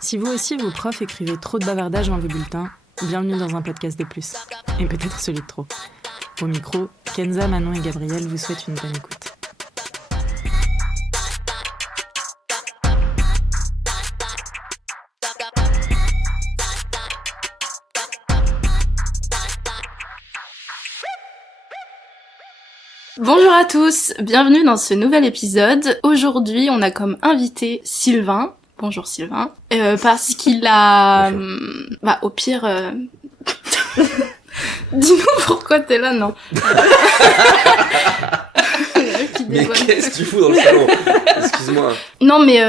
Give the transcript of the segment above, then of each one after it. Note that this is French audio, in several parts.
Si vous aussi, vos profs écrivaient trop de bavardages dans vos bulletins, bienvenue dans un podcast de plus. Et peut-être celui de trop. Au micro, Kenza, Manon et Gabriel vous souhaitent une bonne écoute. Bonjour à tous, bienvenue dans ce nouvel épisode. Aujourd'hui, on a comme invité Sylvain. Bonjour Sylvain. Parce qu'il a... au pire... Dis-nous pourquoi t'es là, non. Mais qu'est-ce que tu fous dans le salon? Excuse-moi. Non mais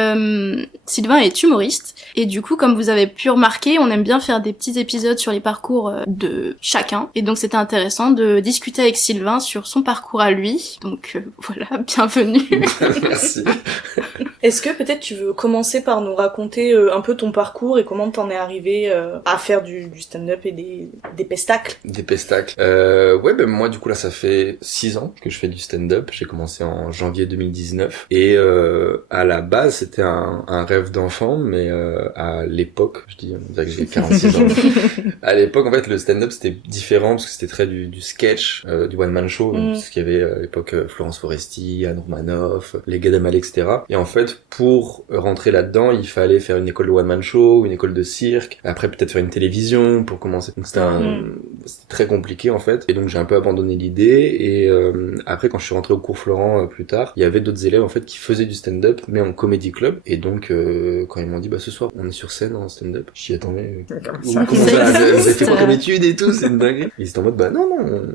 Sylvain est humoriste et du coup comme vous avez pu remarquer on aime bien faire des petits épisodes sur les parcours de chacun et donc c'était intéressant de discuter avec Sylvain sur son parcours à lui donc voilà, bienvenue. Merci. Est-ce que peut-être tu veux commencer par nous raconter un peu ton parcours et comment t'en es arrivé à faire du stand-up et des pestacles? Des pestacles. Moi du coup là ça fait 6 ans que je fais du stand-up. J'ai commencé en janvier 2019 et à la base c'était un rêve d'enfant mais à l'époque, je dis on dirait que j'ai 46 ans. À l'époque en fait le stand-up c'était différent parce que c'était très du sketch, du one man show, parce qu'il y avait à l'époque Florence Foresti, Anne Romanoff, les Gad Elmaleh, etc. Et en fait pour rentrer là-dedans il fallait faire une école de one man show, une école de cirque, après peut-être faire une télévision pour commencer. Donc c'était très compliqué en fait et donc j'ai un peu abandonné l'idée et après quand je suis rentré au cours Florent plus tard, il y avait d'autres élèves en fait qui faisaient du stand-up mais en comedy club et donc quand ils m'ont dit ce soir on est sur scène en stand-up, j'y attendais. Comment ça vous avez fait quoi comme études et tout, c'est une dinguerie. Ils étaient en mode non,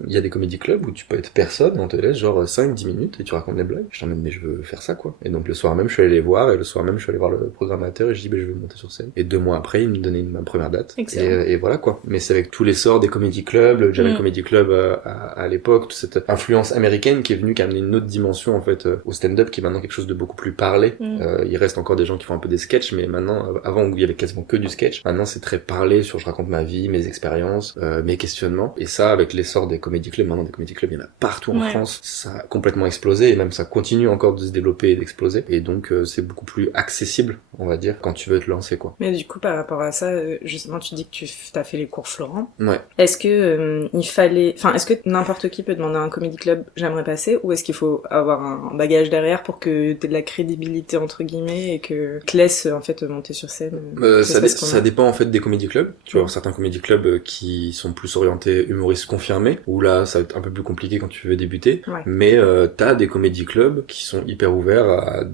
il y a des comedy clubs où tu peux être personne, on te laisse genre 5-10 minutes et tu racontes des blagues. J'étais en mode mais je veux faire ça quoi. Et donc le soir même je suis allé les voir et le soir même je suis allé voir le programmateur et je dis je veux monter sur scène. Et 2 mois après il me donnait ma première date et voilà quoi. Mais c'est avec tout l'essor des comedy clubs, le Jamel Comedy Club à l'époque, toute cette influence américaine qui est venue, qui a amené une autre dimension en fait au stand-up qui est maintenant quelque chose de beaucoup plus parlé. Il reste encore des gens qui font un peu des sketchs mais maintenant, avant où il y avait quasiment que du sketch, maintenant c'est très parlé sur je raconte ma vie, mes expériences, mes questionnements. Et ça avec l'essor des comedy clubs, maintenant des comedy clubs il y en a partout en France, ça a complètement explosé et même ça continue encore de se développer et d'exploser. Et donc c'est beaucoup plus accessible on va dire quand tu veux te lancer quoi. Mais du coup par rapport à ça, justement tu dis que tu t'as fait les cours Florent. Ouais. Est-ce que est-ce que n'importe qui peut demander à un comedy club j'aimerais passer ou est-ce qu'il faut avoir un bagage derrière pour que t'aies de la crédibilité entre guillemets et que te laisse en fait monter sur scène? Ça dépend en fait des comédie clubs. Tu vas avoir certains comédie clubs qui sont plus orientés humoristes confirmés, où là ça va être un peu plus compliqué quand tu veux débuter. Ouais. Mais t'as des comédie clubs qui sont hyper ouverts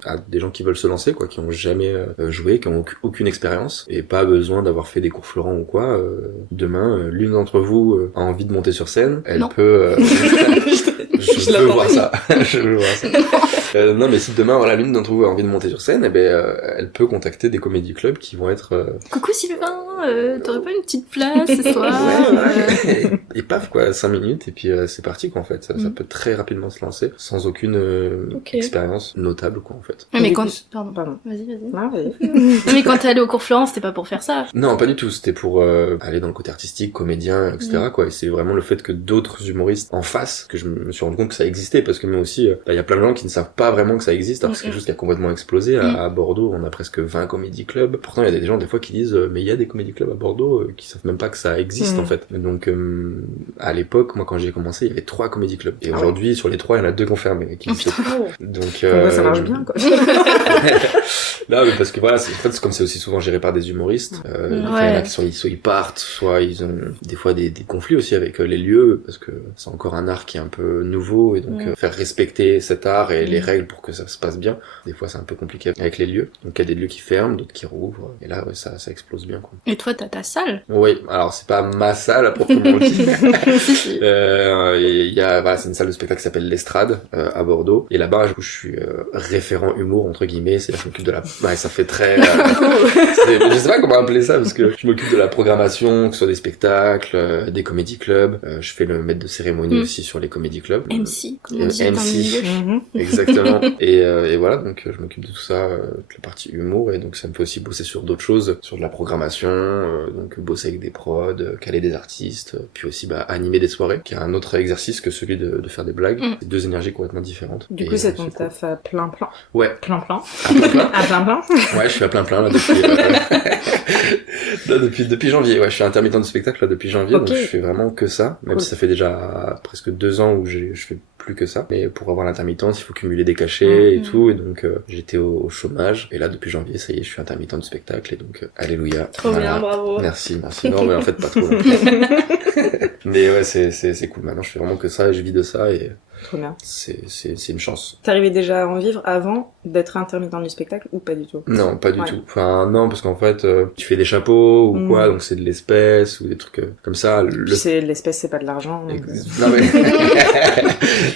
à des gens qui veulent se lancer, quoi, qui ont jamais joué, qui ont aucune expérience et pas besoin d'avoir fait des cours Florent ou quoi. Demain, l'une d'entre vous a envie de monter sur scène, elle peut. Je veux voir ça. Je veux voir ça. Non mais si demain voilà l'une d'entre vous a envie de monter sur scène, elle peut contacter des comédie clubs qui vont être. Coucou Sylvain, t'aurais pas une petite place ce soir? Et paf quoi, 5 minutes et puis c'est parti quoi en fait. Ça peut très rapidement se lancer sans aucune expérience notable quoi en fait. Mais quand pardon. Vas-y. Non, mais quand t'es allé au cours Florent, c'était pas pour faire ça. Non, pas du tout. C'était pour aller dans le côté artistique, comédien, etc. quoi. Et c'est vraiment le fait que d'autres humoristes en face que je me suis rendu compte que ça existait parce que moi aussi, il y a plein de gens qui ne savent pas vraiment que ça existe. Alors c'est quelque chose qui a complètement explosé. À Bordeaux, on a presque 20 comédie clubs. Pourtant, il y a des gens des fois qui disent mais il y a des comédie clubs à Bordeaux qui savent même pas que ça existe en fait. Donc à l'époque, moi quand j'ai commencé, il y avait 3 comédie clubs. Et aujourd'hui, sur les 3, il y en a 2 confirmés qui existent. Donc ça marche bien quoi. Non mais parce que voilà, c'est comme c'est aussi souvent géré par des humoristes. Il y en a qui soit ils partent, soit ils ont des fois des conflits aussi avec les lieux parce que c'est encore un art qui est un peu nouveau et donc faire respecter cet art et les règles pour que ça se passe bien. Des fois c'est un peu compliqué avec les lieux. Donc il y a des lieux qui ferment, d'autres qui rouvrent et là ça explose bien quoi. Et toi t'as ta salle? Oui, alors c'est pas ma salle à proprement dit. Il y a c'est une salle de spectacle qui s'appelle l'Estrade à Bordeaux et là-bas je suis référent humour entre guillemets, c'est je m'occupe de la ça fait très je sais pas comment appeler ça parce que je m'occupe de la programmation, que ce soit des spectacles, des comédie clubs, je fais le maître de cérémonie aussi sur les comédie clubs. MC, comme on dit dans le milieu. Exactement. Et voilà, donc je m'occupe de tout ça, toute la partie humour et donc ça me fait aussi bosser sur d'autres choses, sur de la programmation, donc bosser avec des prods, caler des artistes, puis aussi animer des soirées, qui est un autre exercice que celui de faire des blagues. C'est 2 énergies complètement différentes. Du coup, c'est ton taf à plein. Ouais. Plein. À plein plein. À plein plein. Ouais, je suis à plein plein là depuis janvier. Ouais, je suis intermittent du spectacle là depuis janvier, Ok. donc je fais vraiment que ça. Même Cool. si ça fait déjà presque 2 ans où je fais plus que ça. Mais pour avoir l'intermittence, il faut cumuler des cachets et tout. Et donc j'étais au chômage. Et là depuis janvier, ça y est, je suis intermittent du spectacle. Et donc alléluia. Trop Voilà. bien, bravo. Merci. Non, mais en fait pas trop. Mais ouais, c'est cool. Maintenant, je fais vraiment que ça et je vis de ça et Trop bien. c'est une chance. T'arrivais déjà à en vivre avant d'être intermittent du spectacle ou pas du tout? Non, pas du Ouais. tout. Enfin, non, parce qu'en fait, tu fais des chapeaux ou quoi, donc c'est de l'espèce ou des trucs comme ça. Puis c'est l'espèce, c'est pas de l'argent. donc, Non mais...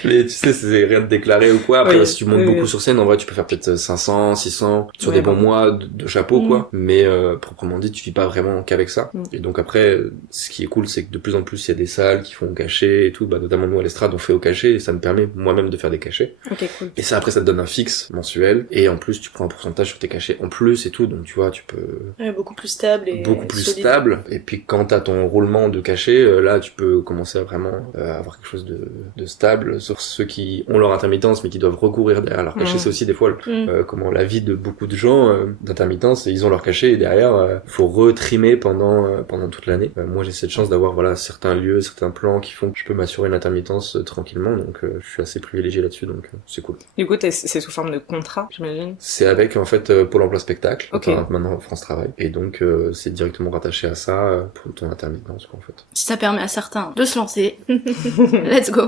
mais tu sais, c'est rien de déclaré ou quoi. Après, Oui, si tu montes oui, beaucoup oui. sur scène, en vrai, tu peux faire peut-être 500, 600 sur Ouais, des bons bon. mois de chapeau, quoi. Mais proprement dit, tu vis pas vraiment qu'avec ça. Et donc après, ce qui est cool, c'est que de plus en plus, il y a des salles qui font au cachet et tout. Bah, notamment nous à l'Estrade, on fait au cachet et ça me permet moi-même de faire des cachets. Ok, cool. Et ça, après, ça te donne un fixe mensuel. Et en plus, tu prends un pourcentage sur tes cachets en plus et tout. Donc, tu vois, tu peux... Ouais, beaucoup plus stable et beaucoup plus solide. stable. Et puis quand t'as ton roulement de cachet, là tu peux commencer à vraiment avoir quelque chose de stable. Sauf ceux qui ont leur intermittence mais qui doivent recourir derrière leur cachet. C'est aussi des fois comment la vie de beaucoup de gens d'intermittence, ils ont leur cachet et derrière faut retrimer pendant toute l'année. Moi j'ai cette chance d'avoir voilà certains lieux, certains plans qui font que je peux m'assurer une intermittence tranquillement. Donc je suis assez privilégié là-dessus, donc c'est cool. Du coup, c'est sous forme de contrat, j'imagine? C'est avec en fait Pôle emploi spectacle, Ok. enfin, maintenant France Travail, et donc c'est directement rattaché à ça pour ton intermittence quoi en fait. Si ça permet à certains de se lancer, let's go.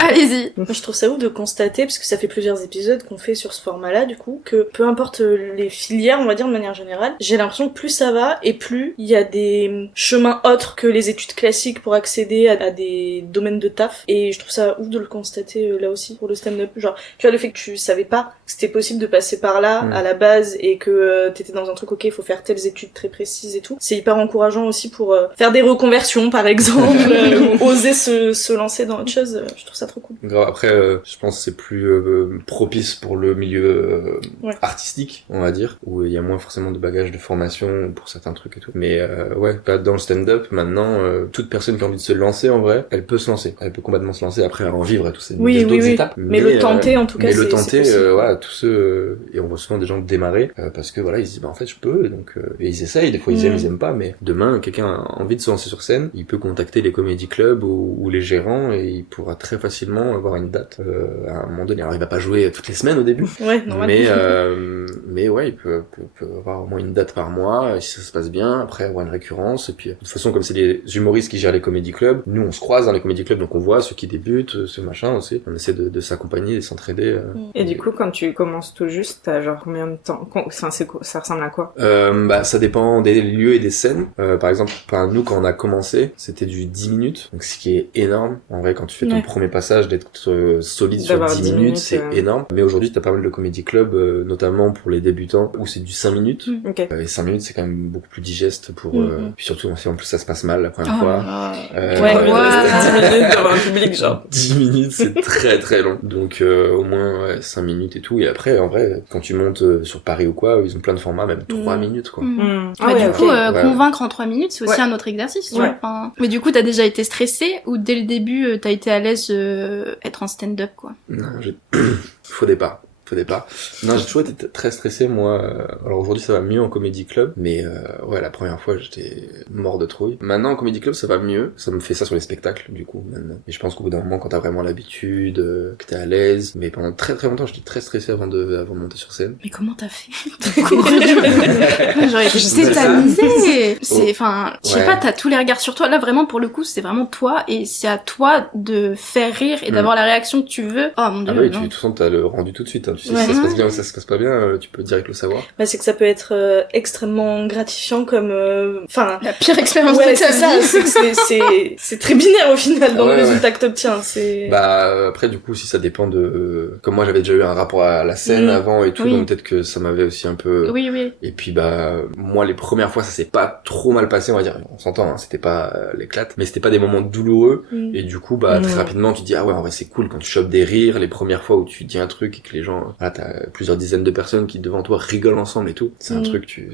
Allez-y. Moi, je trouve ça ouf de constater, parce que ça fait plusieurs épisodes qu'on fait sur ce format-là, du coup, que peu importe les filières, on va dire de manière générale, j'ai l'impression que plus ça va et plus il y a des chemins autres que les études classiques pour accéder à des domaines de taf. Et je trouve ça ouf de le constater là aussi pour le stand-up. Genre, tu vois, le fait que tu savais pas que c'était possible de passer par là à la base et que t'étais dans un truc, ok, il faut faire telles études très précises et tout. C'est hyper encourageant aussi pour faire des reconversions, par exemple, ou oser se lancer dans autre chose. Je trouve ça trop cool. Grave. Après je pense que c'est plus propice pour le milieu artistique on va dire, où il y a moins forcément de bagages de formation pour certains trucs et tout. Mais ouais, là, dans le stand-up maintenant, toute personne qui a envie de se lancer en vrai, elle peut se lancer, elle peut complètement se lancer après avoir vivre et tout, c'est d'autres étapes. Mais le tenter en tout cas, mais le c'est tenter, possible. voilà, tous ceux et on voit souvent des gens démarrer parce que voilà, ils se disent bah en fait je peux, et donc et ils essayent, des fois ils aiment, ils aiment pas, mais demain quelqu'un a envie de se lancer sur scène, il peut contacter les comédie clubs ou les gérants et il pourra très facilement avoir une date à un moment donné. Alors il va pas jouer toutes les semaines au début, Ouais, normalement. mais ouais, il peut avoir au moins une date par mois, et si ça se passe bien, après avoir une récurrence, et puis de toute façon comme c'est les humoristes qui gèrent les comédie clubs, nous on se croise dans les comédie clubs, donc on voit ceux qui débutent, ceux machin aussi, on essaie de s'accompagner et s'entraider. Et du coup, quand tu commences tout juste, t'as genre combien de temps? Enfin, ça ressemble à quoi? Bah ça dépend des lieux et des scènes. Par exemple, nous quand on a commencé, c'était du 10 minutes, donc ce qui est énorme. En vrai, quand tu fais ton premier passage, d'être solide sur D'avoir 10 minutes, c'est énorme. Mais aujourd'hui, t'as pas mal de comédie club, notamment pour les débutants, où c'est du 5 minutes. Ok. Et 5 minutes, c'est quand même beaucoup plus digeste pour... Puis surtout, si en plus ça se passe mal la première Oh fois. là là. Ouais, rester 10 minutes devant un public, genre. 10 minutes, c'est très très long. Donc au moins 5 minutes et tout. Et après, en vrai, quand tu montes sur Paris ou quoi, ils ont plein de formats, même 3 minutes quoi. Bah, du coup, Ouais. convaincre en 3 minutes, c'est aussi Ouais. un autre exercice, tu Ouais. vois. Enfin, mais du coup, t'as déjà été stressé ou dès le début, t'as été à l'aise être en stand-up, quoi? Non, faux départ. Non, j'ai toujours été très stressé, moi. Alors aujourd'hui, ça va mieux en comédie club, mais ouais, la première fois, j'étais mort de trouille. Maintenant, en comédie club, ça va mieux. Ça me fait ça sur les spectacles, du coup, maintenant. Et je pense qu'au bout d'un moment, quand t'as vraiment l'habitude, que t'es à l'aise, mais pendant très très longtemps, j'étais très stressé avant de monter sur scène. Mais comment t'as fait? J'aurais été tétanisée. C'est, enfin, je sais Ouais. pas, t'as tous les regards sur toi. Là, vraiment, pour le coup, c'est vraiment toi et c'est à toi de faire rire et d'avoir la réaction que tu veux. Oh mon dieu. Ah oui, non. de toute façon, t'as le rendu tout de suite. Hein. Tu sais Ouais. si ça se passe bien ou ça se passe pas bien, tu peux direct le savoir. Bah, c'est que ça peut être extrêmement gratifiant comme... Enfin... La pire expérience Ouais, de ta c'est ça, vie. c'est que c'est très binaire au final dans Ouais, le ouais. résultat que t'obtiens. C'est... Bah après du coup si ça dépend de comme moi j'avais déjà eu un rapport à la scène avant et tout, Oui. donc peut-être que ça m'avait aussi un peu Oui, oui. et puis bah moi les premières fois ça s'est pas trop mal passé on va dire, on s'entend hein, c'était pas l'éclate mais c'était pas des moments douloureux et du coup bah très rapidement tu te dis ah ouais en vrai c'est cool quand tu chopes des rires les premières fois où tu dis un truc et que les gens voilà, t'as plusieurs dizaines de personnes qui devant toi rigolent ensemble et tout. C'est un truc,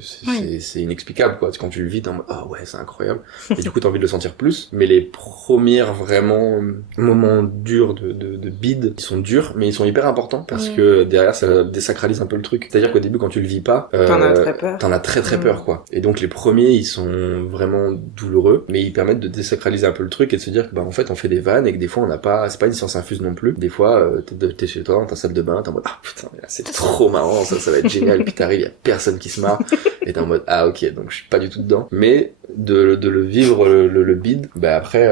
c'est inexplicable, quoi. Quand tu le vis, t'es en mode, ah ouais, c'est incroyable. Et du coup, t'as envie de le sentir plus. Mais les premiers vraiment moments durs de bide, ils sont durs, mais ils sont hyper importants parce que derrière, ça désacralise un peu le truc. C'est-à-dire qu'au début, quand tu le vis pas, t'en as très peur. T'en as très peur, quoi. Et donc, les premiers, ils sont vraiment douloureux, mais ils permettent de désacraliser un peu le truc et de se dire que, bah, en fait, on fait des vannes et que des fois, on n'a pas, c'est pas une science infuse non plus. Des fois, t'es chez toi, dans ta salle de bain, t'es en mode, ah putain, mais là, c'est trop marrant, ça va être génial. Puis t'arrives, y a personne qui se marre. Et t'es en mode, ah ok, donc je suis pas du tout dedans. Mais de le vivre, le bide, bah après,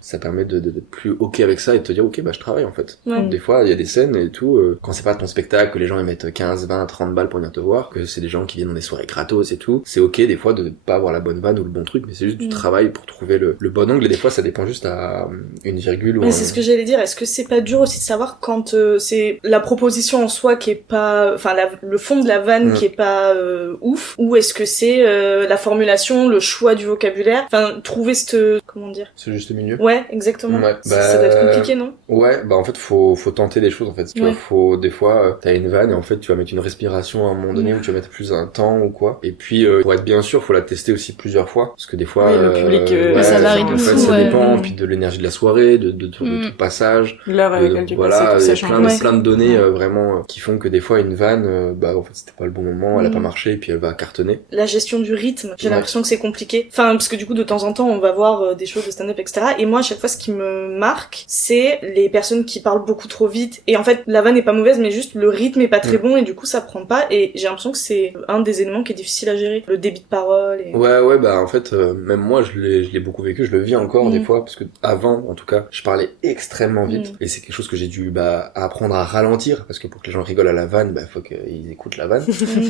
ça permet d'être plus ok avec ça et de te dire, ok, bah je travaille en fait. Ouais. Des fois, il y a des scènes et tout, quand c'est pas ton spectacle, que les gens ils mettent 15, 20, 30 balles pour venir te voir, que c'est des gens qui viennent dans des soirées gratos et tout, c'est ok des fois de pas avoir la bonne vanne ou le bon truc, mais c'est juste du travail pour trouver le bon angle, et des fois ça dépend juste à une virgule ou mais c'est ce que j'allais dire, est-ce que c'est pas dur aussi de savoir quand c'est la proposition en soi qui est pas, enfin le fond de la vanne qui est pas ouf, ou est-ce que c'est la formulation, le choix du vocabulaire, enfin trouver cette, comment dire, c'est juste le milieu. Ouais, exactement. Ouais, Ça doit être compliqué, non? Ouais, bah en fait faut tenter des choses en fait. Tu vois, faut des fois t'as une vanne et en fait tu vas mettre une respiration à un moment donné où tu vas mettre plus un temps ou quoi. Et puis pour être bien sûr, faut la tester aussi plusieurs fois parce que des fois le public ça varie de en fait fou, ça ouais. dépend, puis de l'énergie de la soirée, de tout le passage. L'heure avec laquelle tu passes, voilà, il y a change. plein de données vraiment qui font que des fois une vanne bah en fait c'était pas le bon moment, elle a pas marché et puis elle va cartonner. La gestion du rythme, j'ai l'impression que c'est compliqué. Enfin, parce que du coup, de temps en temps, on va voir des choses de stand-up, etc. Et moi, à chaque fois, ce qui me marque, c'est les personnes qui parlent beaucoup trop vite. Et en fait, la vanne est pas mauvaise, mais juste le rythme est pas très bon et du coup, ça prend pas. Et j'ai l'impression que c'est un des éléments qui est difficile à gérer. Le débit de parole. Et... Ouais, bah en fait, même moi, je l'ai beaucoup vécu, je le vis encore des fois, parce que avant, en tout cas, je parlais extrêmement vite. Et c'est quelque chose que j'ai dû apprendre à ralentir, parce que pour que les gens rigolent à la vanne, bah faut qu'ils écoutent la vanne.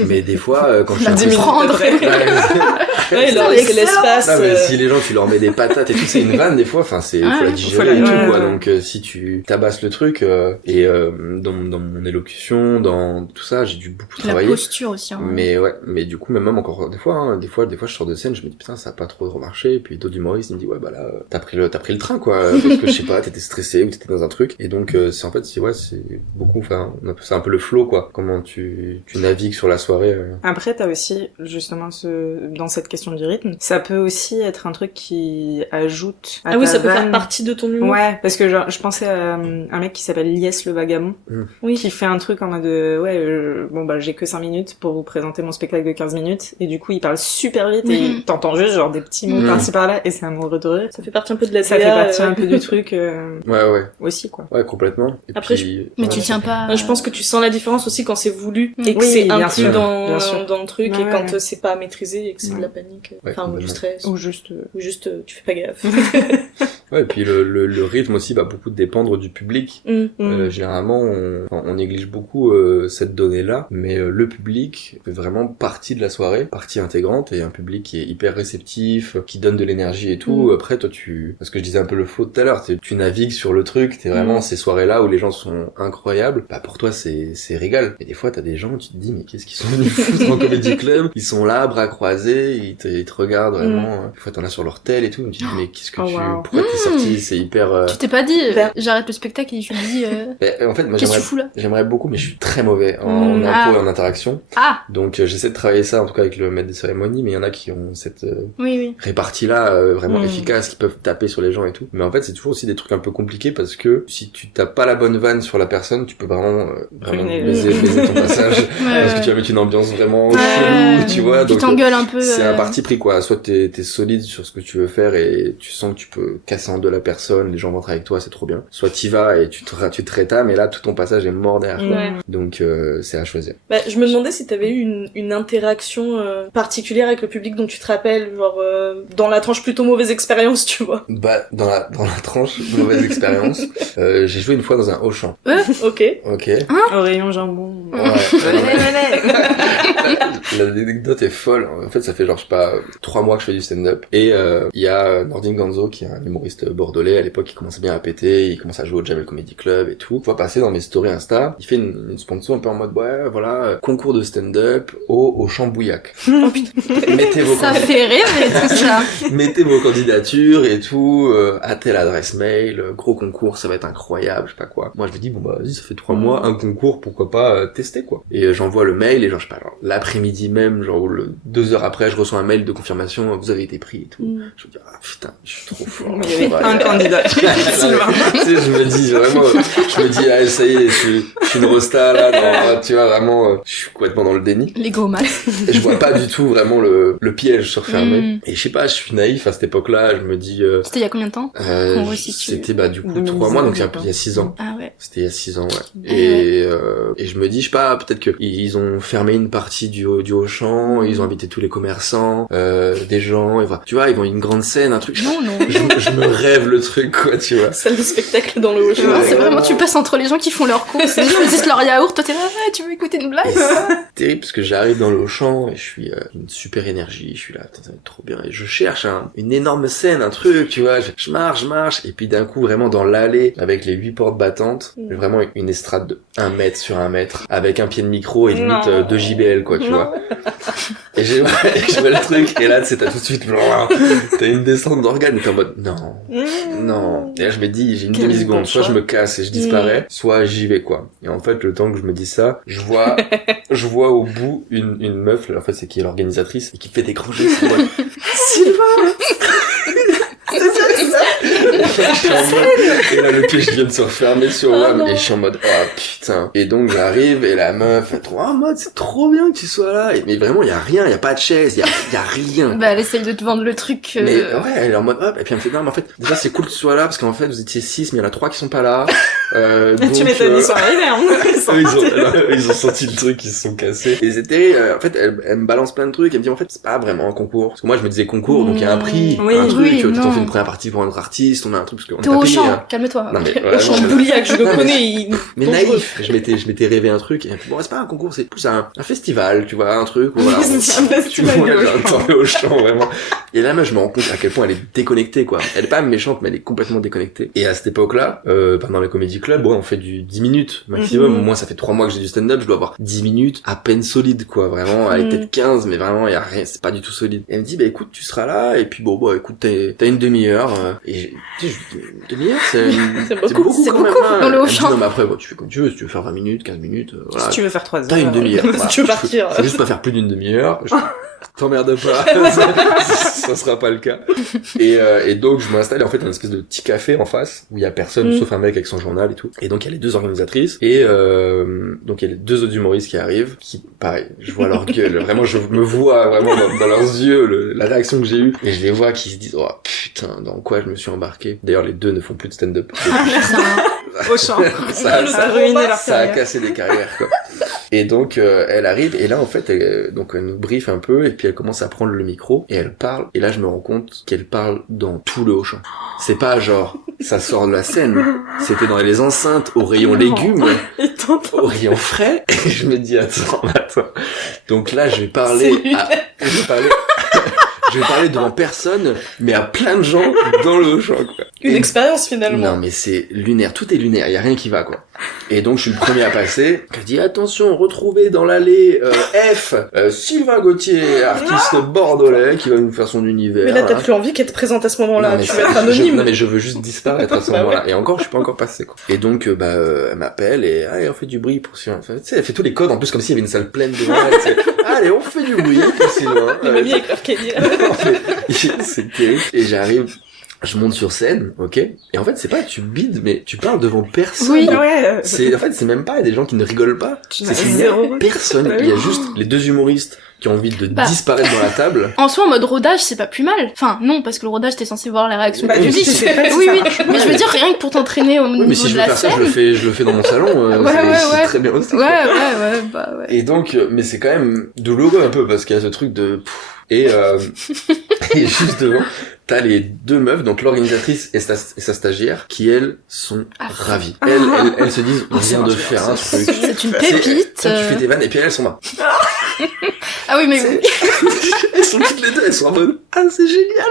Mais des fois, quand je suis un peu... Ouais, leur laisser l'espace. Non, mais si les gens, tu leur mets des patates et tout, c'est une vanne des fois, enfin faut la digérer et tout, quoi. Donc si tu tabasses le truc, et dans mon élocution, dans tout ça, j'ai dû beaucoup travailler. La posture aussi. Hein. Mais du coup, même encore des fois, je sors de scène, je me dis putain, ça a pas trop remarché, et puis d'autres humoristes ils me disent ouais bah là, t'as pris le train quoi, parce que je sais pas, t'étais stressé ou t'étais dans un truc, et donc c'est en fait c'est beaucoup, enfin c'est un peu le flow quoi, comment tu navigues sur la soirée. Après t'as aussi justement dans cette question du rythme, ça peut aussi être un truc qui ajoute à oui, ta ça peut vanne. faire partie de ton humour. Ouais, parce que genre je pensais à un mec qui s'appelle Lies le Vagabond, qui fait un truc en mode bon bah j'ai que 5 minutes pour vous présenter mon spectacle de 15 minutes, et du coup il parle super vite et t'entends juste genre des petits mots par-ci par-là, et c'est un mot de rire. Ça fait partie un peu de la Ça fait partie un peu du truc ouais aussi quoi. Ouais, complètement. Et après puis, mais tu tiens pas. Je pense que tu sens la différence aussi quand c'est voulu et que Oui, c'est bien inclus sûr, dans bien le truc, et quand c'est pas maîtrisé et que c'est de la panique, Ouais, enfin ou du stress, ou juste tu fais pas gaffe. ouais, et puis le rythme aussi va beaucoup dépendre du public. Généralement on néglige beaucoup cette donnée-là, mais le public fait vraiment partie de la soirée, partie intégrante, et un public qui est hyper réceptif, qui donne de l'énergie et tout. Après toi parce que je disais un peu le flow tout à l'heure, tu navigues sur le truc, t'es vraiment ces soirées-là où les gens sont incroyables, bah pour toi c'est régal. Et des fois t'as des gens, tu te dis mais qu'est-ce qu'ils sont venus foutre en comédie club, ils sont là bras croisés, ils te regardent vraiment, des fois t'en as sur leur tel et tout, tu te dis mais qu'est-ce que pourquoi t'es sorti, c'est hyper Tu t'es pas dit j'arrête le spectacle et je lui dis en fait moi qu'est-ce que tu fous là? j'aimerais beaucoup, mais je suis très mauvais en impro et en interaction, donc j'essaie de travailler ça en tout cas avec le maître des cérémonies, mais il y en a qui ont cette répartie là vraiment efficace, qui peuvent taper sur les gens et tout, mais en fait c'est toujours aussi des trucs un peu compliqués, parce que si tu tapes pas la bonne vanne sur la personne, tu peux vraiment baiser ton passage, parce que tu vas mettre une ambiance vraiment chelou, tu vois, donc t'engueules un peu, c'est un parti pris quoi, soit t'es solide sur ce que tu veux faire et tu sens que tu peux casser en deux la personne, les gens vont être avec toi, c'est trop bien, soit t'y vas et tu te rétames, et là tout ton passage est mort derrière quoi. Donc c'est à choisir. Je me demandais si t'avais eu une interaction particulière avec le public dont tu te rappelles, genre dans la tranche plutôt mauvaise expérience, tu vois. Bah dans la tranche mauvaise expérience, j'ai joué une fois dans un Auchan. Ok. Ok. Au rayon jambon. Ouais. L'anecdote est folle. En fait, ça fait genre, je sais pas, 3 mois que je fais du stand-up. Et il y a Nordin Ganzo, qui est un humoriste bordelais. À l'époque, il commençait bien à péter. Il commençait à jouer au Jamel Comedy Club et tout. Une fois passer dans mes stories Insta, il fait une sponsor un peu en mode, ouais, voilà, concours de stand-up au Chambouillac. Oh putain. Mettez vos Ça fait rêver tout ça. Mettez vos candidatures et tout, à telle adresse mail, gros concours, ça va être incroyable, je sais pas quoi. Moi je me dis bon bah vas-y, ça fait 3 mois, un concours, pourquoi pas tester quoi. Et j'envoie le mail et genre je sais pas, genre, l'après-midi même, genre 2 heures après, je reçois un mail de confirmation, vous avez été pris et tout. Je me dis ah putain, je suis trop fort. Il y avait un candidat. Sylvain. Tu sais, je me dis vraiment, ah ça y est, je suis une rosta là, non, tu vois vraiment, je suis complètement dans le déni. L'ego max. Et je vois pas du tout vraiment le piège se refermer. Et je sais pas, je suis naïf à cette époque-là, je me dis... C'était il y a combien de temps qu'on resitue? C'était bah du coup 3 mois, donc il y a 6 ans. Ah ouais. C'était il y a 6 ans, ouais. Et je me dis, je sais pas, peut-être que ils ont fermé une partie du Auchan, ils ont invité tous les commerçants, des gens, et voilà. Tu vois, ils vont une grande scène, un truc. Non. Je me rêve le truc, quoi, tu vois. Salle de spectacle dans le Auchan. C'est vraiment, tu passes entre les gens qui font leurs courses, ils choisissent leur yaourt, toi t'es là, tu veux écouter une blague? Et c'est terrible parce que j'arrive dans le Auchan et je suis une super énergie, je suis là, putain, ça va être trop bien. Et je cherche une énorme scène, un truc, tu vois, je marche, et puis d'un coup, vraiment dans l'allée, avec les 8 portes battantes, vraiment une estrade de 1 mètre sur 1 mètre, avec un pied de micro et limite 2 JBL, quoi, tu vois. Et je vois le truc, et là, tu sais, t'as tout de suite, t'as une descente d'organes, et t'es en mode, non. Et là, je me dis, j'ai une demi-seconde, soit je me casse et je disparais, soit j'y vais, quoi. Et en fait, le temps que je me dis ça, je vois au bout une meuf, en fait, c'est qui est l'organisatrice, et qui fait des grands gestes, moi. Sylvain! Et là le piège vient de se refermer sur moi et je suis en mode oh putain. Et donc j'arrive et la meuf elle trouve en mode c'est trop bien que tu sois là. Mais vraiment il y a rien, il y a pas de chaise, il y a rien. Bah elle essaye de te vendre le truc. Mais ouais, elle est en mode hop et puis elle me fait non mais en fait déjà c'est cool que tu sois là parce qu'en fait vous étiez 6 mais il y en a 3 qui sont pas là. Donc, tu m'étonnes, ils sont arrivés, hein. ils ont senti le truc, ils se sont cassés. Et c'était, en fait, elle me balance plein de trucs, elle me dit, en fait, c'est pas vraiment un concours. Parce que moi, je me disais concours, donc il y a un prix, un truc, tu vois, on fait une première partie pour un autre artiste, on a un truc, parce qu'on t'es a au payé. champ, calme-toi. Non, mais, Au champ de Bouliac, je le connais, mais naïf. Je m'étais rêvé un truc, et elle me dit, bon, c'est pas un concours, c'est plus un festival, tu vois, un truc, voilà. C'est un festival au champ, vraiment. Et là, moi, je me rends compte à quel point elle est déconnectée, quoi. Elle est pas méchante, mais elle est complètement déconnectée. Et à cette époque-là, pendant les comédie clubs, bon, on fait du 10 minutes maximum. Moi, ça fait 3 mois que j'ai du stand-up, je dois avoir 10 minutes à peine solide, quoi. Vraiment, elle est peut-être 15, mais vraiment, y a rien, c'est pas du tout solide. Et elle me dit, bah, écoute, tu seras là, et puis bon, écoute, t'as une demi-heure, et tu sais, une demi-heure, c'est beaucoup quand même. Dans le Auchan. Non, mais après, bon, tu fais comme tu veux, si tu veux faire 20 minutes, 15 minutes, voilà. Si tu veux faire 3 heures. T'as une demi-heure. Voilà. Si tu veux partir. Faut juste pas faire plus d'une demi-heure. T'emmerde pas. Ça sera pas le cas. Et donc, je m'installe, et en fait, il y a une espèce de petit café en face, où il y a personne, sauf un mec avec son journal et tout. Et donc, il y a les 2 organisatrices, et donc, il y a les 2 autres humoristes qui arrivent, qui, pareil, je vois leur gueule, vraiment, je me vois vraiment dans leurs yeux, la réaction que j'ai eue, et je les vois qui se disent, oh putain, dans quoi je me suis embarqué. D'ailleurs, les 2 ne font plus de stand-up. Au champ. Ça a ruiné leur ça a carrière. cassé des carrières, quoi. Et donc, elle arrive, et là, en fait, elle nous briefe un peu, et puis elle commence à prendre le micro, et elle parle, et là, je me rends compte qu'elle parle dans tout le Auchan. C'est pas genre, ça sort de la scène, c'était dans les enceintes, au rayon légumes, au rayon frais, et je me dis, attends. Donc là, je vais parler devant personne, mais à plein de gens dans le Auchan, quoi. Une expérience finalement. Non, mais c'est lunaire, tout est lunaire, y a rien qui va, quoi. Et donc, je suis le premier à passer. Je dis, attention, retrouvez dans l'allée F, Sylvain Gauthier, artiste bordelais, qui va nous faire son univers. Mais là, t'as plus envie qu'elle te présente à ce moment-là. Non, mais Tu vas être anonyme. non, mais je veux juste disparaître à ce moment-là. Et encore, je suis pas encore passé, quoi. Et donc, elle m'appelle et, allez, on fait du bruit pour Sylvain. Enfin, tu sais, elle fait tous les codes, en plus, comme s'il y avait une salle pleine devant elle, tu sais. Allez, on fait du bruit pour Sylvain. Les mamies avec leur cahier. C'est terrible. Et j'arrive, je monte sur scène, ok. Et en fait, c'est pas tu bides, mais tu parles devant personne. Oui. Ouais. C'est même pas des gens qui ne rigolent pas. C'est qu'il y a Zéro. personne. Il y a juste les 2 humoristes qui ont envie de disparaître dans la table. En soi, en mode rodage, c'est pas plus mal. Enfin, non, parce que le rodage, t'es censé voir la réaction Bah, du public. tu sais pas si Oui, ça oui. marche. Mais je veux dire, rien que pour t'entraîner au niveau Oui, mais si de je veux la faire ça, scène. je le fais dans mon salon. C'est très bien aussi. Ouais, bah ouais. Et donc, mais c'est quand même douloureux un peu parce qu'il y a ce truc de et juste devant, t'as les 2 meufs, donc l'organisatrice et sa stagiaire, qui elles sont ravies. Elles se disent, on vient de faire un truc. C'est une pépite. Tu fais tes vannes et puis elles sont là. Ah oui, mais Elles sont toutes les deux, elles sont en mode ah c'est génial.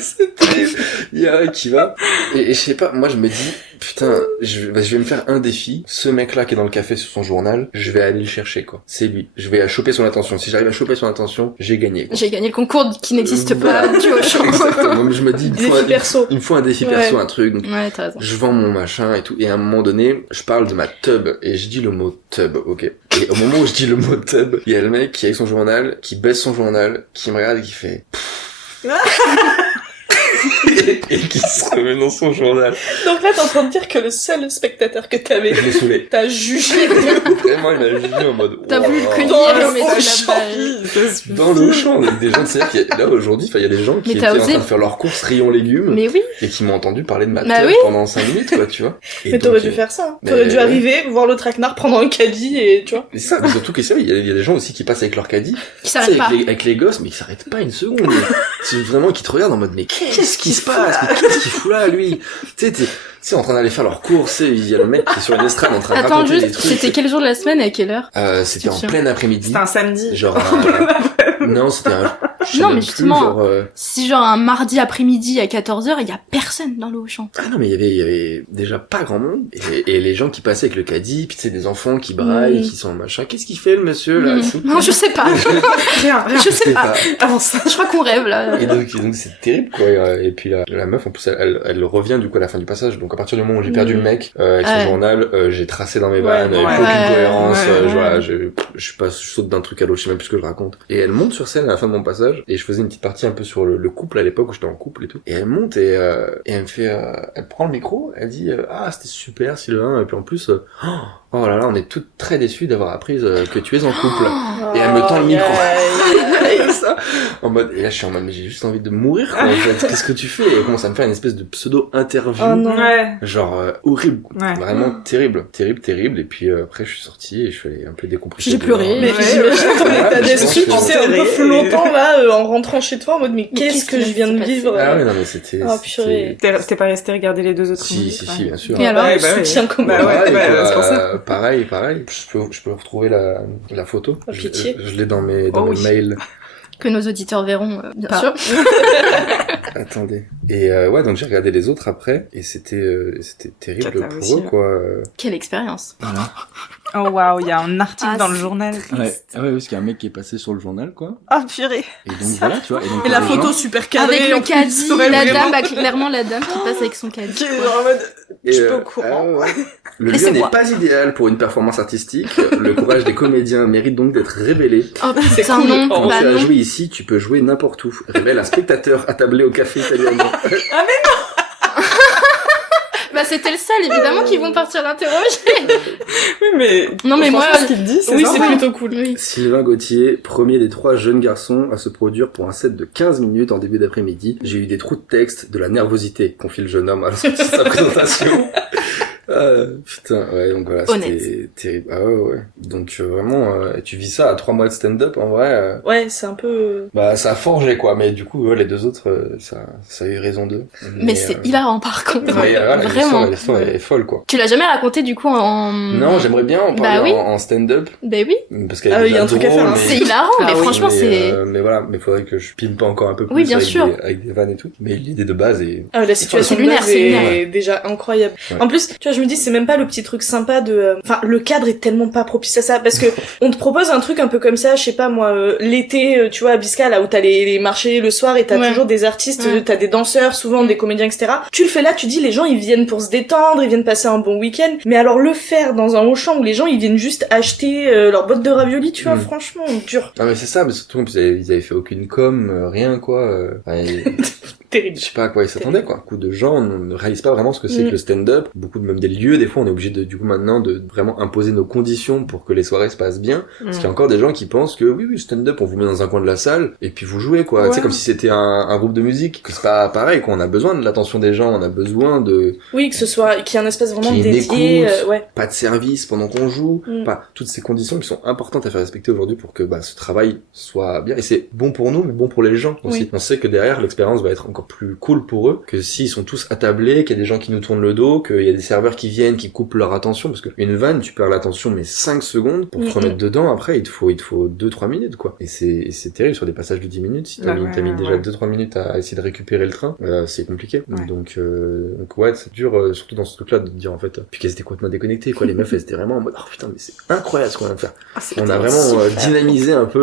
C'est terrible. Il y a un qui va et je sais pas, moi je me dis putain, je vais me faire un défi. Ce mec-là qui est dans le café sur son journal, je vais aller le chercher quoi. C'est lui. Je vais choper son attention. Si j'arrive à choper son attention, j'ai gagné. Quoi. j'ai gagné le concours qui n'existe pas du Auchan. Exactement. Je me dis il me faut un défi perso, un truc. Donc, Ouais, t'as raison. je vends mon machin et tout. Et à un moment donné, je parle de ma tub et je dis le mot tub, ok. Et au moment où je dis le mot tub, il y a le mec qui est avec son journal, qui baisse son journal, qui me regarde et qui fait et qui se remet dans son journal. Donc là, t'es en train de dire que le seul spectateur que t'avais, Je l'ai saoulé. t'as jugé Vraiment, il m'a jugé en mode T'as voulu le wow. cogner, dans mais le tu l'as pas. Dans le champ, avec des gens, c'est-à-dire qu'il y a, là aujourd'hui, il y a des gens qui Mais étaient t'as en osé. train de faire leurs courses rayon légumes Mais oui. et qui m'ont entendu parler de ma Bah tub oui. pendant 5 minutes, quoi, tu vois. Et Mais donc, t'aurais dû faire ça. mais- T'aurais dû arriver, voir le traquenard, prendre un caddie et tu vois. C'est ça, mais surtout qu'il y a des gens aussi qui passent avec leur caddie, Qui tu sais, s'arrête pas. avec les gosses, mais ils s'arrêtent pas une seconde. C'est vraiment qu'ils te regardent en mode, mais qu'est-ce qui se passe? Mais qu'est-ce qu'il fout là, lui? Tu sais, en train d'aller faire leur course, il y a le mec qui est sur une estrade en train de Attends, raconter des juste, trucs. c'était quel jour de la semaine et à quelle heure? C'était en sûr. plein après-midi. C'était un samedi. Genre, non, c'était un, je sais Non, même mais plus, justement, genre, Si genre un mardi après-midi à 14h, il y a personne dans le Auchan. ah non, mais il y avait déjà pas grand monde. Et les gens qui passaient avec le caddie, puis tu sais, des enfants qui braillent, qui sont machin. Qu'est-ce qu'il fait, le monsieur, là? Non, je sais pas. Rien. Je sais pas. Avance. Je crois qu'on rêve là. Et donc c'est terrible, quoi. Et puis la meuf, en plus, elle revient, du coup, à la fin du passage. Donc, à partir du moment où j'ai perdu le mec, avec son Ouais. journal, j'ai tracé dans mes Ouais, vannes, ouais. avec aucune Ouais. cohérence, Ouais, voilà, je saute d'un truc à l'autre, je sais même plus ce que je raconte. Et elle monte sur scène à la fin de mon passage, et je faisais une petite partie un peu sur le couple à l'époque où j'étais en couple et tout. Et elle monte et elle me fait, elle prend le micro, elle dit, ah, c'était super, Sylvain, et puis en plus, oh là là, on est toutes très déçus d'avoir appris que tu es en couple. Et elle me tend le micro. Et ça, en mode, et là je suis en mode, mais j'ai juste envie de mourir, quoi, en fait. Qu'est-ce que tu fais? Et elle commence à me faire une espèce de pseudo-interview. Oh non. Ouais. Genre, horrible. Ouais. Vraiment terrible. Terrible. Et puis, après, je suis sorti et je suis allé un peu décompresser. J'ai pleuré. Mais dehors. j'imagine ton Ouais, état je d'esprit, pense tu que- sais, un peu Enterré. flottant là, en rentrant chez toi, en mode, mais qu'est-ce que je viens de vivre? Ah ouais, non, mais c'était... Oh, purée. T'es pas resté regarder les deux autres Si, minutes, si, ouais. si, bien sûr. Et alors, Ouais, Je bah ouais. soutiens comme Bah moi. ouais, quoi, c'est pour ça. pareil. Je peux retrouver la photo. Oh, pitié. Je l'ai dans mes Oh, mes oui. mails. Que nos auditeurs verront, bien Pas. sûr. Attendez. Et ouais, donc j'ai regardé les autres après, et c'était terrible Cata pour aussi, eux, là. quoi. Quelle expérience. Voilà. Oh waouh, il y a un article Ah, dans le c'est journal. Ouais, parce qu'il y a un mec qui est passé sur le journal, quoi. Oh purée. Et donc voilà, tu vois. Et, donc, Et la les photo gens- super cadrée. Avec en le plus, caddie, t'aurais la vraiment- dame, bah, clairement la dame qui passe avec son caddie. Qui est en mode, je suis pas au courant. ouais. Le Et c'est lieu n'est moi. pas idéal pour une performance artistique. Le courage des comédiens mérite donc d'être révélé. Oh C'est putain, cool. non. Quand Bah tu as non. joué ici, tu peux jouer n'importe où. Révèle un spectateur attablé au café italiano. Bah c'était le seul, évidemment qu'ils vont partir l'interroger. Oui, mais. Non, mais moi, franchement, ce qu'il te dit, c'est Oui, ça. c'est plutôt cool. Oui. Sylvain Gauthier, premier des 3 jeunes garçons à se produire pour un set de 15 minutes en début d'après-midi. J'ai eu des trous de texte, de la nervosité, confie le jeune homme à la sortie de sa présentation. Putain, ouais, donc voilà, Honnête. c'était terrible. Ah ouais. Donc vraiment, tu vis ça à 3 mois de stand-up, en vrai, Ouais, c'est un peu... bah ça a forgé, quoi. Mais du coup, ouais, les deux autres, ça a eu raison d'eux. Mais c'est hilarant par contre. Ouais, voilà, Vraiment. l'histoire est folle, quoi. Tu l'as jamais raconté du coup en... Non, j'aimerais bien en parler Bah oui. en stand-up, Bah oui, parce qu'elle Ah, est il y a un déjà truc à faire, drôle, hein. mais- c'est hilarant, Ah mais oui, franchement c'est... mais voilà, mais faudrait que je pimpe encore un peu plus Oui, bien avec, sûr. avec des vannes et tout. Mais l'idée de base est... Ah, la situation c'est de lunaire, base c'est est lunaire. déjà incroyable. Ouais. En plus, tu vois, je me dis, c'est même pas le petit truc sympa de... Enfin, le cadre est tellement pas propice à ça, parce que on te propose un truc un peu comme ça, je sais pas moi, l'été, tu vois, à Bisca, là où t'as les marchés le soir et t'as Ouais. toujours des artistes, Ouais. t'as des danseurs, souvent des comédiens, etc. Tu le fais là, tu dis, les gens, ils viennent pour se détendre, ils viennent passer un bon week-end, mais alors le faire dans un Auchan où les gens, ils viennent juste acheter leur boîte de raviolis, tu vois, Mm. franchement, dur. Non mais c'est ça, mais surtout en plus, ils avaient fait aucune com, rien quoi. Enfin, Terrible. je sais pas à quoi ils s'attendaient quoi. Beaucoup de gens ne réalisent pas vraiment ce que c'est que le stand-up. Beaucoup de même des lieux, des fois on est obligé de du coup maintenant de vraiment imposer nos conditions pour que les soirées se passent bien. Parce qu'il y a encore des gens qui pensent que oui stand-up on vous met dans un coin de la salle et puis vous jouez quoi. Ouais. Tu sais comme si c'était un groupe de musique. Que c'est pas pareil quoi. On a besoin de l'attention des gens, on a besoin de Oui, que ce soit, qu'il y ait un espace vraiment Qu'il y ait une dédié, écoute. ouais. pas de service pendant qu'on joue, Mm. pas toutes ces conditions qui sont importantes à faire respecter aujourd'hui pour que ce travail soit bien. Et c'est bon pour nous, mais bon pour les gens aussi. Oui. On sait que derrière, l'expérience va être encore encore plus cool pour eux que s'ils sont tous attablés, qu'il y a des gens qui nous tournent le dos, qu'il y a des serveurs qui viennent, qui coupent leur attention, parce que une vanne, tu perds l'attention mais 5 secondes pour te remettre dedans, après il te faut 2-3 minutes quoi. Et c'est terrible sur des passages de 10 minutes, si t'as mis déjà 2-3 minutes à essayer de récupérer le train, c'est compliqué. Donc ouais, c'est dur, surtout dans ce truc là de te dire en fait, puis qu'elles étaient complètement déconnectées quoi, les meufs elles étaient vraiment en mode oh putain mais c'est incroyable ce qu'on vient de faire. On a vraiment dynamisé un peu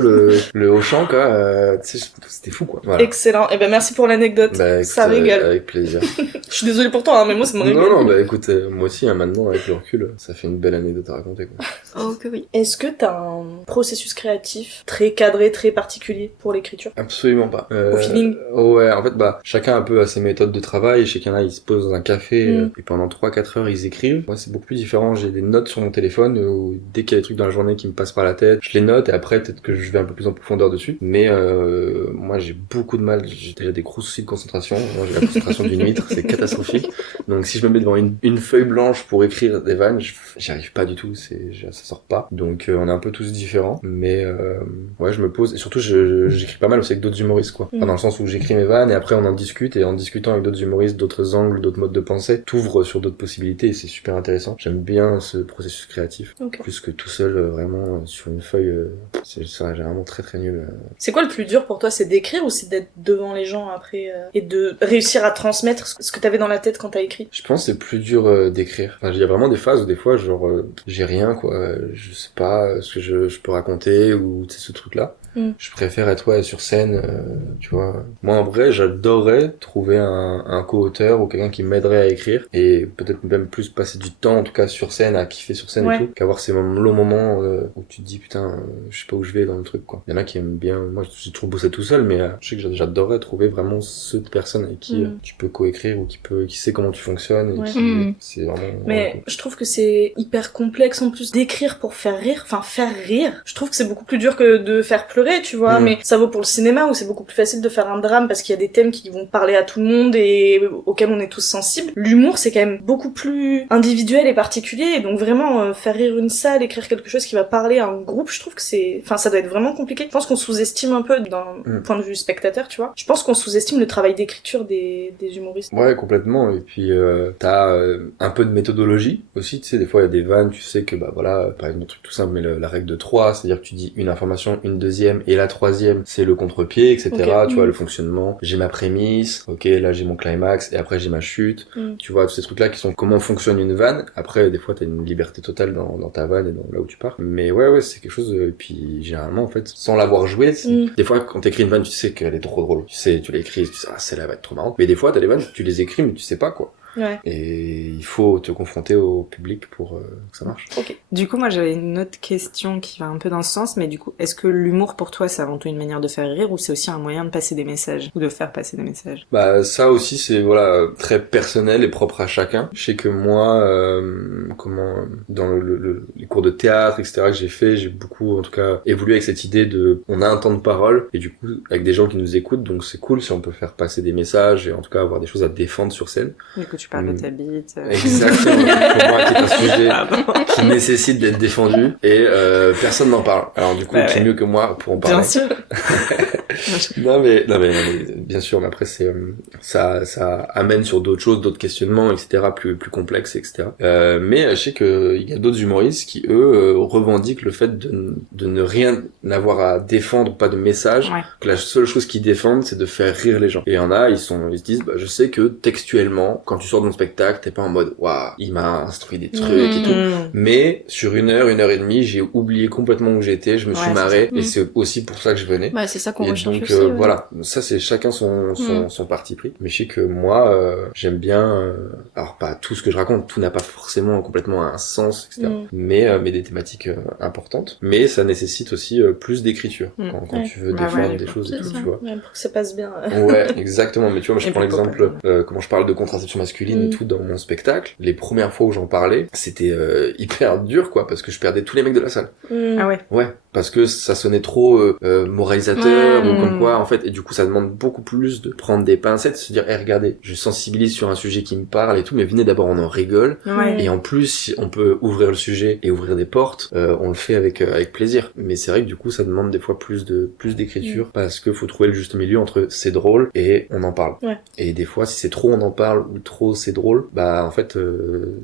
le Auchan quoi, c'était fou quoi. Voilà. Excellent, et ben merci pour l'anecdote, écoute, ça régale. Avec plaisir. Je suis désolée pour toi, hein, mais moi ça me régale. Non, écoute, moi aussi maintenant avec le recul, ça fait une belle anecdote à raconter quoi. Oh que oui. Est-ce que t'as un processus créatif très cadré, très particulier pour l'écriture? Absolument pas. Au feeling? Ouais, en fait, chacun un peu a ses méthodes de travail. Chacun là, ils se posent dans un café et pendant 3-4 heures, ils écrivent. Moi, c'est beaucoup plus différent. J'ai des notes sur mon téléphone où dès qu'il y a des trucs dans la journée qui me passent par la tête, je les note et après, peut-être que je vais un peu plus en profondeur dessus. Mais moi, j'ai beaucoup de mal. J'ai déjà des gros soucis de concentration. Moi, j'ai la concentration d'une huître. C'est catastrophique. Donc, si je me mets devant une feuille blanche pour écrire des vannes, j'y arrive pas du tout. Ça sort pas. Donc, on est un peu tous différents. Mais ouais, je me pose. Et surtout, j'écris pas mal aussi avec d'autres humoristes, quoi. Enfin, dans le sens où j'écris mes vannes et après on en discute, et en discutant avec d'autres humoristes, d'autres angles, d'autres modes de pensée, t'ouvres sur d'autres possibilités et c'est super intéressant. J'aime bien ce processus créatif. Plus que tout seul, vraiment, sur une feuille, c'est généralement très très nul. C'est quoi le plus dur pour toi? C'est d'écrire ou c'est d'être devant les gens après et de réussir à transmettre ce que t'avais dans la tête quand t'as écrit? Je pense que c'est plus dur d'écrire. Enfin, il y a vraiment des phases où des fois, genre, j'ai rien, quoi. Je sais pas ce que je peux raconter ou tu sais, ce truc-là. Je préfère être sur scène, tu vois. Moi en vrai j'adorerais trouver un co-auteur ou quelqu'un qui m'aiderait à écrire et peut-être même plus passer du temps en tout cas sur scène, à kiffer sur scène et tout, qu'avoir ces longs moments où tu te dis putain je sais pas où je vais dans le truc quoi. Il y en a qui aiment bien, moi j'ai toujours bossé tout seul mais je sais que j'adorerais trouver vraiment cette personne avec qui tu peux coécrire ou qui sait comment tu fonctionnes et qui c'est vraiment mais cool. Je trouve que c'est hyper complexe en plus d'écrire pour faire rire, enfin faire rire. Je trouve que c'est beaucoup plus dur que de faire pleurer, tu vois, mais ça vaut pour le cinéma où c'est beaucoup plus facile de faire un drame parce qu'il y a des thèmes qui vont parler à tout le monde et auxquels on est tous sensibles. L'humour c'est quand même beaucoup plus individuel et particulier et donc vraiment faire rire une salle, écrire quelque chose qui va parler à un groupe, je trouve que ça doit être vraiment compliqué. Je pense qu'on sous-estime un peu d'un point de vue spectateur, tu vois. Je pense qu'on sous-estime le travail d'écriture des humoristes. Ouais, complètement. Et puis t'as un peu de méthodologie aussi, tu sais, des fois il y a des vannes, tu sais que voilà, par exemple un truc tout simple mais la règle de 3, c'est-à-dire que tu dis une information, une deuxième et la troisième c'est le contre-pied, etc. Tu vois le fonctionnement, j'ai ma prémisse, ok là j'ai mon climax et après j'ai ma chute, tu vois tous ces trucs là qui sont comment fonctionne une vanne. Après des fois t'as une liberté totale dans ta vanne et dans là où tu pars, mais ouais c'est quelque chose et puis généralement en fait sans l'avoir joué des fois quand t'écris une vanne tu sais qu'elle est trop drôle, tu sais tu l'écris, tu sais celle-là va être trop marrante, mais des fois t'as des vannes tu les écris mais tu sais pas quoi. Ouais. Et il faut te confronter au public pour que ça marche. Ok. Du coup, moi, j'avais une autre question qui va un peu dans ce sens, mais du coup, est-ce que l'humour pour toi, c'est avant tout une manière de faire rire ou c'est aussi un moyen de passer des messages ou de faire passer des messages? Ça aussi, c'est très personnel et propre à chacun. Je sais que moi, dans les cours de théâtre, etc. que j'ai fait, j'ai beaucoup, en tout cas, évolué avec cette idée on a un temps de parole et du coup, avec des gens qui nous écoutent, donc c'est cool si on peut faire passer des messages et en tout cas avoir des choses à défendre sur scène. Du coup, tu parles de ta bite. Exactement. Pour moi, qui est un sujet qui nécessite d'être défendu et personne n'en parle. Alors du coup, qui mieux que moi pour en parler. Bien sûr. non mais bien sûr, mais après ça amène sur d'autres choses, d'autres questionnements, etc. plus complexes, etc. Mais je sais que il y a d'autres humoristes qui eux revendiquent le fait de ne rien avoir à défendre, pas de message. Que la seule chose qu'ils défendent, c'est de faire rire les gens. Et il y en a, ils se disent, je sais que textuellement, quand tu sors de mon spectacle, t'es pas en mode waouh, il m'a instruit des trucs et tout. Mais sur 1 heure, 1 heure et demie, j'ai oublié complètement où j'étais, je me suis marré et c'est aussi pour ça que je venais. Bah c'est ça qu'on recherche donc, aussi. voilà, ça c'est chacun son parti pris. Mais je sais que moi, j'aime bien, alors pas tout ce que je raconte, tout n'a pas forcément complètement un sens, etc. Mais des thématiques importantes. Mais ça nécessite aussi plus d'écriture quand tu veux défendre des choses et tout, tu vois. Ouais, pour que ça passe bien. Ouais, exactement. Mais tu vois, moi, je prends l'exemple, comment je parle de contraception masculine et tout dans mon spectacle. Les premières fois où j'en parlais, c'était hyper dur, quoi, parce que je perdais tous les mecs de la salle. Ah ouais. Ouais. parce que ça sonnait trop moralisateur Ouais. ou comme quoi en fait, et du coup ça demande beaucoup plus de prendre des pincettes, de se dire regardez, je sensibilise sur un sujet qui me parle et tout, mais venez d'abord on en rigole, Ouais. et en plus si on peut ouvrir le sujet et ouvrir des portes, on le fait avec plaisir. Mais c'est vrai que du coup ça demande des fois plus d'écriture, parce que faut trouver le juste milieu entre c'est drôle et on en parle. Ouais. Et des fois si c'est trop on en parle ou trop c'est drôle, bah en fait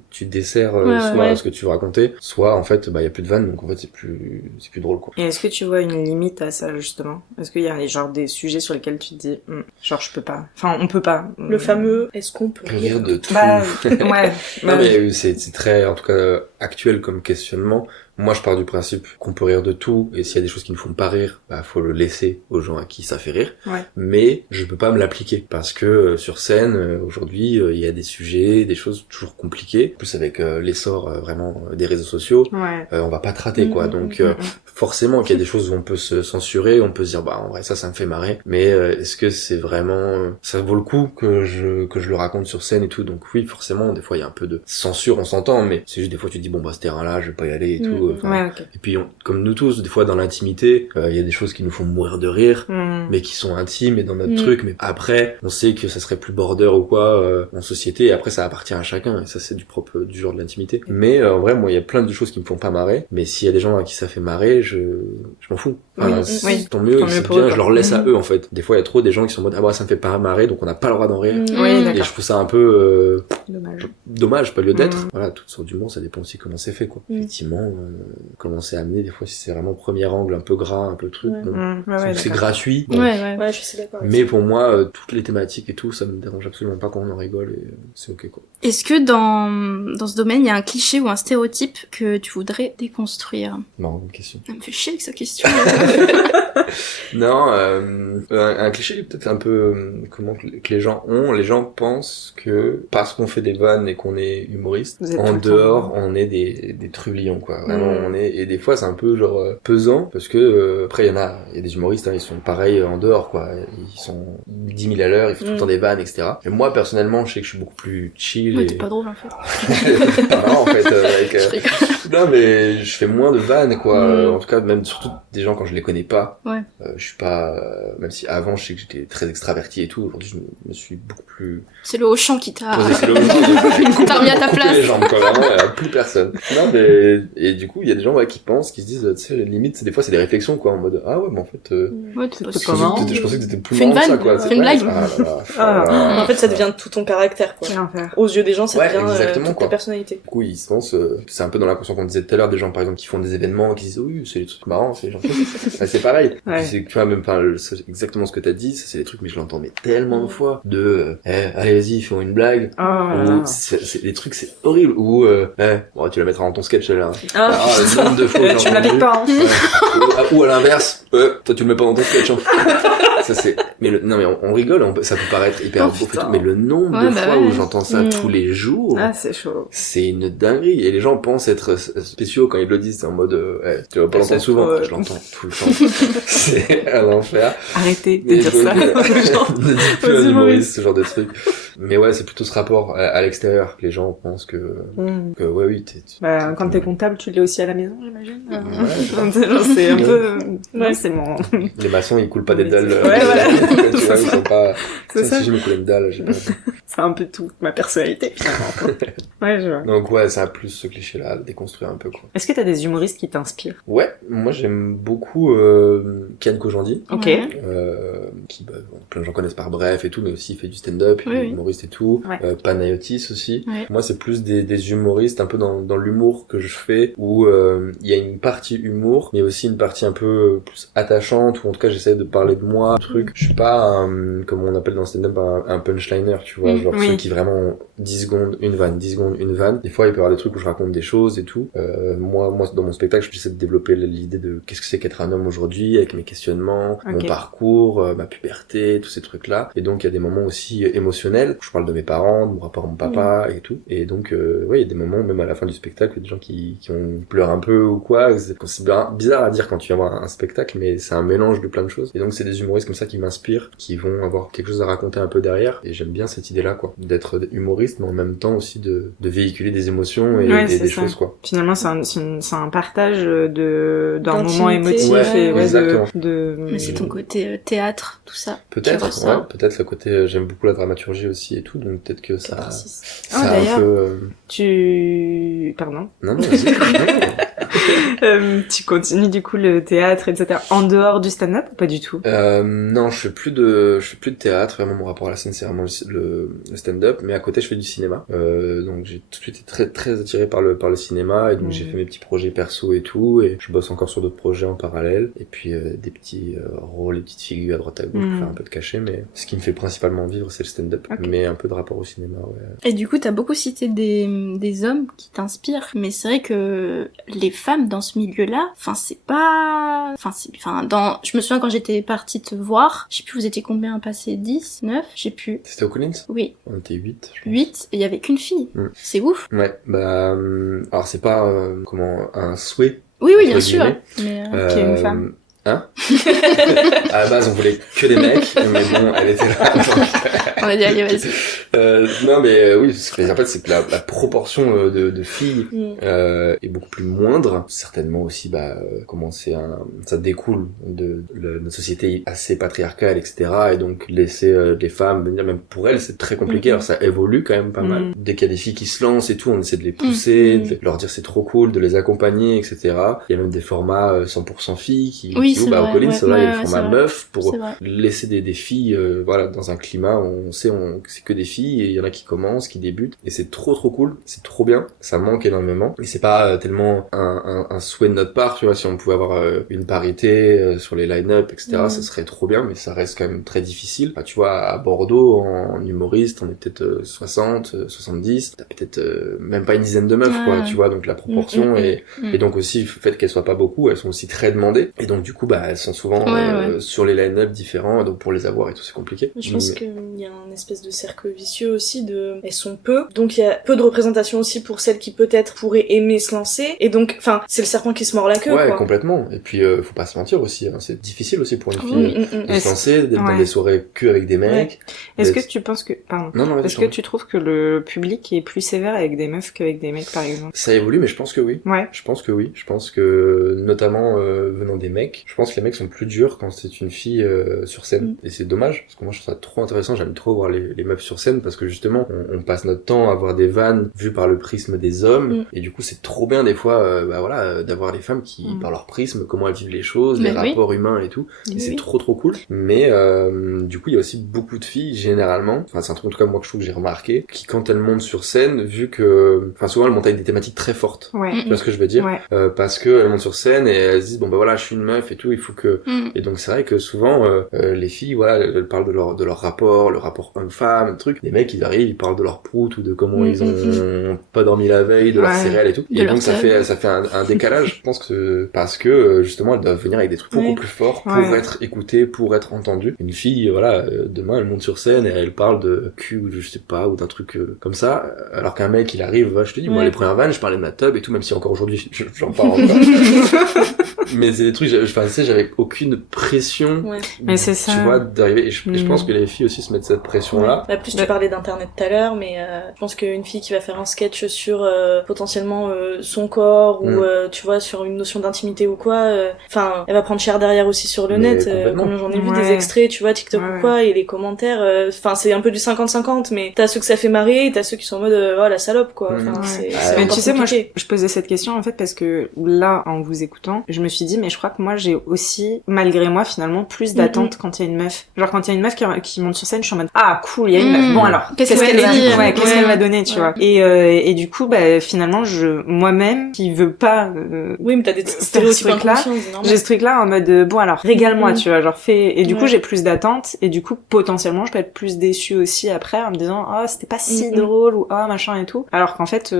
tu desserres soit ce que tu veux raconter, soit en fait bah y a plus de vannes, donc en fait c'est plus drôle quoi. Et est-ce que tu vois une limite à ça, justement? Est-ce qu'il y a genre des sujets sur lesquels tu te dis, genre je peux pas, enfin on peut pas. Le fameux est-ce qu'on peut Rire de tout. Bah, ouais. Non mais c'est très en tout cas actuel comme questionnement. Moi je pars du principe qu'on peut rire de tout, et s'il y a des choses qui ne font pas rire, bah faut le laisser aux gens à qui ça fait rire. Ouais. Mais je peux pas me l'appliquer parce que sur scène aujourd'hui il y a des sujets, des choses toujours compliquées. En plus avec l'essor vraiment des réseaux sociaux, Ouais. on va pas te rater quoi. Donc forcément qu'il y a des choses où on peut se censurer, on peut se dire bah en vrai ça me fait marrer, mais est-ce que c'est vraiment ça vaut le coup que je le raconte sur scène et tout. Donc oui forcément des fois il y a un peu de censure, on s'entend, mais c'est juste des fois tu te dis bon bah ce terrain là je vais pas y aller et tout. Ouais, ok. Et puis comme nous tous des fois dans l'intimité il y a des choses qui nous font mourir de rire, mais qui sont intimes et dans notre truc, mais après on sait que ça serait plus border ou quoi en société, et après ça appartient à chacun, et ça c'est du propre du genre de l'intimité. Mais en vrai moi il y a plein de choses qui me font pas marrer, mais s'il y a des gens à qui ça fait marrer, je m'en fous. Enfin, tant mieux, Tant mieux c'est pour bien, eux, je leur laisse à eux en fait. Des fois il y a trop des gens qui sont en mode ah bah ça me fait pas marrer donc on n'a pas le droit d'en rire. Oui, Et d'accord. je trouve ça un peu Dommage. dommage, pas lieu d'être. Voilà, toute sorte d'humour, ça dépend aussi comment c'est fait quoi. Effectivement, comment c'est amené, des fois si c'est vraiment premier angle, un peu gras, un peu truc, bon. Ouais, C'est d'accord. gratuit. Bon. Ouais. Ouais, je suis d'accord. avec Mais pour moi, toutes les thématiques et tout, ça me dérange absolument pas quand on en rigole, et c'est ok quoi. Est-ce que dans ce domaine, il y a un cliché ou un stéréotype que tu voudrais déconstruire? Marrant comme question. Ça me fait chier avec sa question. Non, un cliché peut-être un peu comment que les gens ont. Les gens pensent que parce qu'on fait des vannes et qu'on est humoriste, Vous êtes en tout le temps, dehors on est des trublions quoi. Vraiment on est, et des fois c'est un peu genre pesant, parce que après il y a des humoristes ils sont pareils en dehors quoi. Ils sont 10 000 à l'heure, ils font tout le temps des vannes etc. Et moi personnellement je sais que je suis beaucoup plus chill. Ouais, Et t'es pas drôle en fait. c'est pas marrant en fait avec, Je rigole. non mais je fais moins de vannes quoi. En tout cas même surtout des gens quand je les connais pas. Ouais. Je suis pas même si avant je sais que j'étais très extraverti et tout, aujourd'hui je me suis beaucoup plus C'est le Auchan qui t'a posé sur le jambes, T'as remis à ta coupé place. les jambes quoi, vraiment il y a plus personne. Non mais et du coup il y a des gens qui pensent, qui se disent tu sais limite des fois c'est des réflexions quoi, en mode ah ouais mais en fait Ouais, t'es pas C'est je pas marrant. pensais que t'étais plus Fais une marrant que ça vanne, quoi. fais une blague. En fait, ça devient tout ton caractère, quoi. Quel enfer. Aux yeux des gens, ça Ouais, devient exactement, toute quoi. ta personnalité. Du coup, ils se pensent, c'est un peu dans l'inconscient qu'on disait tout à l'heure, des gens par exemple qui font des événements, qui disent oui, c'est des trucs marrants, c'est les gens. Bah, c'est pareil. Ouais. C'est tu vois même pas c'est exactement ce que t'as dit, ça, c'est des trucs mais je l'entends mais tellement de fois de allez vas-y, fais une blague. Ou c'est des trucs c'est horrible, ou bon, tu la mettras dans ton sketch là. Le nombre de fois que j'ai Tu m'appliques entendu. pas, hein. Ou à l'inverse, toi tu le mets pas dans ton sketch. Hein. Ça c'est mais non mais on rigole, ça peut paraître hyper beau et tout, mais le nombre de fois où j'entends ça tous les jours. Ah, c'est chaud. C'est une dinguerie, et les gens pensent être spéciaux quand ils le disent, c'est en mode tu vas pas l'entendre souvent. Je l'entends tout le temps. C'est un enfer. Arrêtez de Mais dire je ça. ne dis plus Aux un humoriste, humoristes. ce genre de truc. Mais ouais, c'est plutôt ce rapport à l'extérieur que les gens pensent que ouais oui Bah, quand t'es comptable, tu l'es aussi à la maison, j'imagine. Ouais. C'est un peu... Ouais. c'est mon... Les maçons ils coulent pas des dalles. Ouais, voilà. Tu vois, ils sont pas. C'est ça. Si je me coulais une dalle, j'ai pas. C'est un peu tout ma personnalité, finalement. Ouais, je vois. Donc ouais, ça a plus ce cliché-là, à le déconstruire un peu quoi. Est-ce que t'as des humoristes qui t'inspirent? Ouais, moi j'aime beaucoup Kian Kojandi. Ok. Ouais. Qui plein de gens connaissent par Bref et tout, mais aussi il fait du stand-up, il est humoriste et tout. Ouais. Panayotis aussi. Ouais. Moi c'est plus des humoristes un peu dans l'humour que je fais, où il y a une partie humour mais aussi une partie un peu plus attachante, ou en tout cas j'essaie de parler de moi, truc. Je suis pas comme on appelle dans le stand-up un punchliner, tu vois, genre ceux qui vraiment ont 10 secondes une vanne, 10 secondes une vanne. Des fois il peut y avoir des trucs où je raconte des choses et tout. Moi dans mon spectacle j'essaie de développer l'idée de qu'est-ce que c'est qu'être un homme aujourd'hui, avec mes questionnements, mon parcours, ma puberté, tous ces trucs-là. Et donc il y a des moments aussi émotionnels. Je parle de mes parents, de mon rapport à mon papa et tout. Et donc ouais, il y a des moments, même à la fin du spectacle, il y a des gens qui ont pleuré un peu ou quoi. C'est bizarre à dire quand tu vas voir un spectacle, mais c'est un mélange de plein de choses. Et donc c'est des humoristes comme ça qui m'inspirent, qui vont avoir quelque chose à raconter un peu derrière. Et j'aime bien cette idée-là, quoi, d'être humoriste, mais en même temps aussi de véhiculer des émotions et des choses, quoi. Finalement, c'est un partage d'un moment émotif. Ouais, et exactement. Mais c'est ton côté théâtre, tout ça. Peut-être, ouais, peut-être le côté, j'aime beaucoup la dramaturgie aussi et tout, donc peut-être que ça a d'ailleurs, un peu... Pardon. Non, vas-y. Tu continues du coup le théâtre, etc. en dehors du stand-up ou pas du tout? Non, je fais plus de théâtre. Vraiment, mon rapport à la scène, c'est vraiment le stand-up. Mais à côté, je fais du cinéma. Donc, j'ai tout de suite été très, très attiré par le cinéma. Et donc, j'ai fait mes petits projets perso et tout. Et je bosse encore sur d'autres projets en parallèle. Et puis, des petits rôles, des petites figures à droite à gauche pour faire un peu de cachet. Mais ce qui me fait principalement vivre, c'est le stand-up. Okay. Mais un peu de rapport au cinéma, ouais. Et du coup, t'as beaucoup cité des hommes qui t'inspirent. Mais c'est vrai que les femmes dans ce milieu-là, je me souviens quand j'étais partie te voir, je sais plus, vous étiez combien passé? 10, 9, je sais plus. C'était au Collins? Oui. On était 8. 8, et il y avait qu'une fille. C'est ouf. Ouais, alors c'est pas, un souhait. Oui, bien sûr. Mais, qui est une femme. Hein? À la base, on voulait que des mecs, mais bon, elle était là. On a dit, allez, vas-y. Non, mais oui, en fait, c'est que la proportion de filles est beaucoup plus moindre. Certainement aussi, ça découle de notre société assez patriarcale, etc. Et donc, laisser les femmes venir, même pour elles, c'est très compliqué. Alors, ça évolue quand même pas mal. Dès qu'il y a des filles qui se lancent et tout, on essaie de les pousser, de leur dire c'est trop cool, de les accompagner, etc. Il y a même des formats 100% filles qui au Collins, il y a le format meuf pour laisser des filles dans un climat où on sait que c'est que des filles et il y en a qui commencent, qui débutent et c'est trop cool, c'est trop bien, ça manque énormément et c'est pas tellement un souhait de notre part, tu vois, si on pouvait avoir une parité sur les line-up, etc., ça serait trop bien, mais ça reste quand même très difficile. Tu vois, à Bordeaux, en humoriste, on est peut-être 60, 70, t'as peut-être même pas une dizaine de meufs, quoi, tu vois, donc la proportion et donc aussi le fait qu'elles soient pas beaucoup, elles sont aussi très demandées et donc du coup elles sont souvent sur les line-up différents, donc pour les avoir et tout c'est compliqué. Je pense qu'il y a un espèce de cercle vicieux aussi elles sont peu, donc il y a peu de représentation aussi pour celles qui peut-être pourraient aimer se lancer, et donc c'est le serpent qui se mord la queue, quoi. Complètement, et puis faut pas se mentir aussi, hein, c'est difficile aussi pour une fille de se lancer, d'être dans des soirées que avec des mecs. Est-ce que tu penses que... Est-ce que tu trouves que le public est plus sévère avec des meufs qu'avec des mecs, par exemple? Ça évolue, mais je pense que oui. Ouais. Je pense que notamment venant des mecs, je pense que les mecs sont plus durs quand c'est une fille sur scène. Et c'est dommage, parce que moi je trouve ça trop intéressant, j'aime trop voir les meufs sur scène, parce que justement, on passe notre temps à voir des vannes vues par le prisme des hommes, et du coup c'est trop bien des fois, d'avoir les femmes qui, par leur prisme, comment elles vivent les choses, les rapports humains et tout, et c'est trop cool. Mais du coup il y a aussi beaucoup de filles, généralement, c'est un truc en tout cas moi que je trouve que j'ai remarqué, qui quand elles montent sur scène, vu que, souvent elles montent avec des thématiques très fortes, tu vois ce que je veux dire, parce que elles montent sur scène et elles se disent je suis une meuf et tout, il faut que... Et donc c'est vrai que souvent les filles elles parlent de leur rapport, le rapport homme-femme, le truc. Les mecs ils arrivent, ils parlent de leur prout ou de comment ils ont pas dormi la veille, de leur céréales et tout. Et donc ça fait un décalage. Je pense que parce que justement elles doivent venir avec des trucs beaucoup plus forts pour être écoutées, pour être entendues. Une fille demain elle monte sur scène et elle parle de cul ou je sais pas, ou d'un truc comme ça, alors qu'un mec il arrive, je te dis moi les premières vannes je parlais de ma tub et tout, même si encore aujourd'hui j'en parle encore. Mais c'est des trucs, j'avais aucune pression, mais c'est ça, tu vois, d'arriver, et je pense que les filles aussi se mettent cette pression-là. Plus tu parlais d'internet tout à l'heure, mais je pense qu'une fille qui va faire un sketch sur potentiellement son corps, ou tu vois, sur une notion d'intimité ou quoi, elle va prendre cher derrière aussi sur le net, comme j'en ai vu des extraits, tu vois, TikTok ou quoi, et les commentaires, c'est un peu du 50-50, mais t'as ceux que ça fait marrer, et t'as ceux qui sont en mode la salope, quoi. Mais tu sais, moi je posais cette question en fait parce que là, en vous écoutant, je me suis dit, mais je crois que moi j'ai aussi, malgré moi finalement, plus d'attente quand il y a une meuf. Genre quand il y a une meuf qui monte sur scène, je suis en mode il y a une meuf. Bon alors, qu'est-ce qu'elle va donner, tu vois. Et du coup, finalement, moi-même, qui veux pas. Mais t'as des stéréotypes inconscients, j'ai ce truc-là en mode alors régale-moi, tu vois, genre fais. Et du coup, j'ai plus d'attente et du coup, potentiellement, je peux être plus déçue aussi après en me disant c'était pas si drôle ou machin et tout. Alors qu'en fait,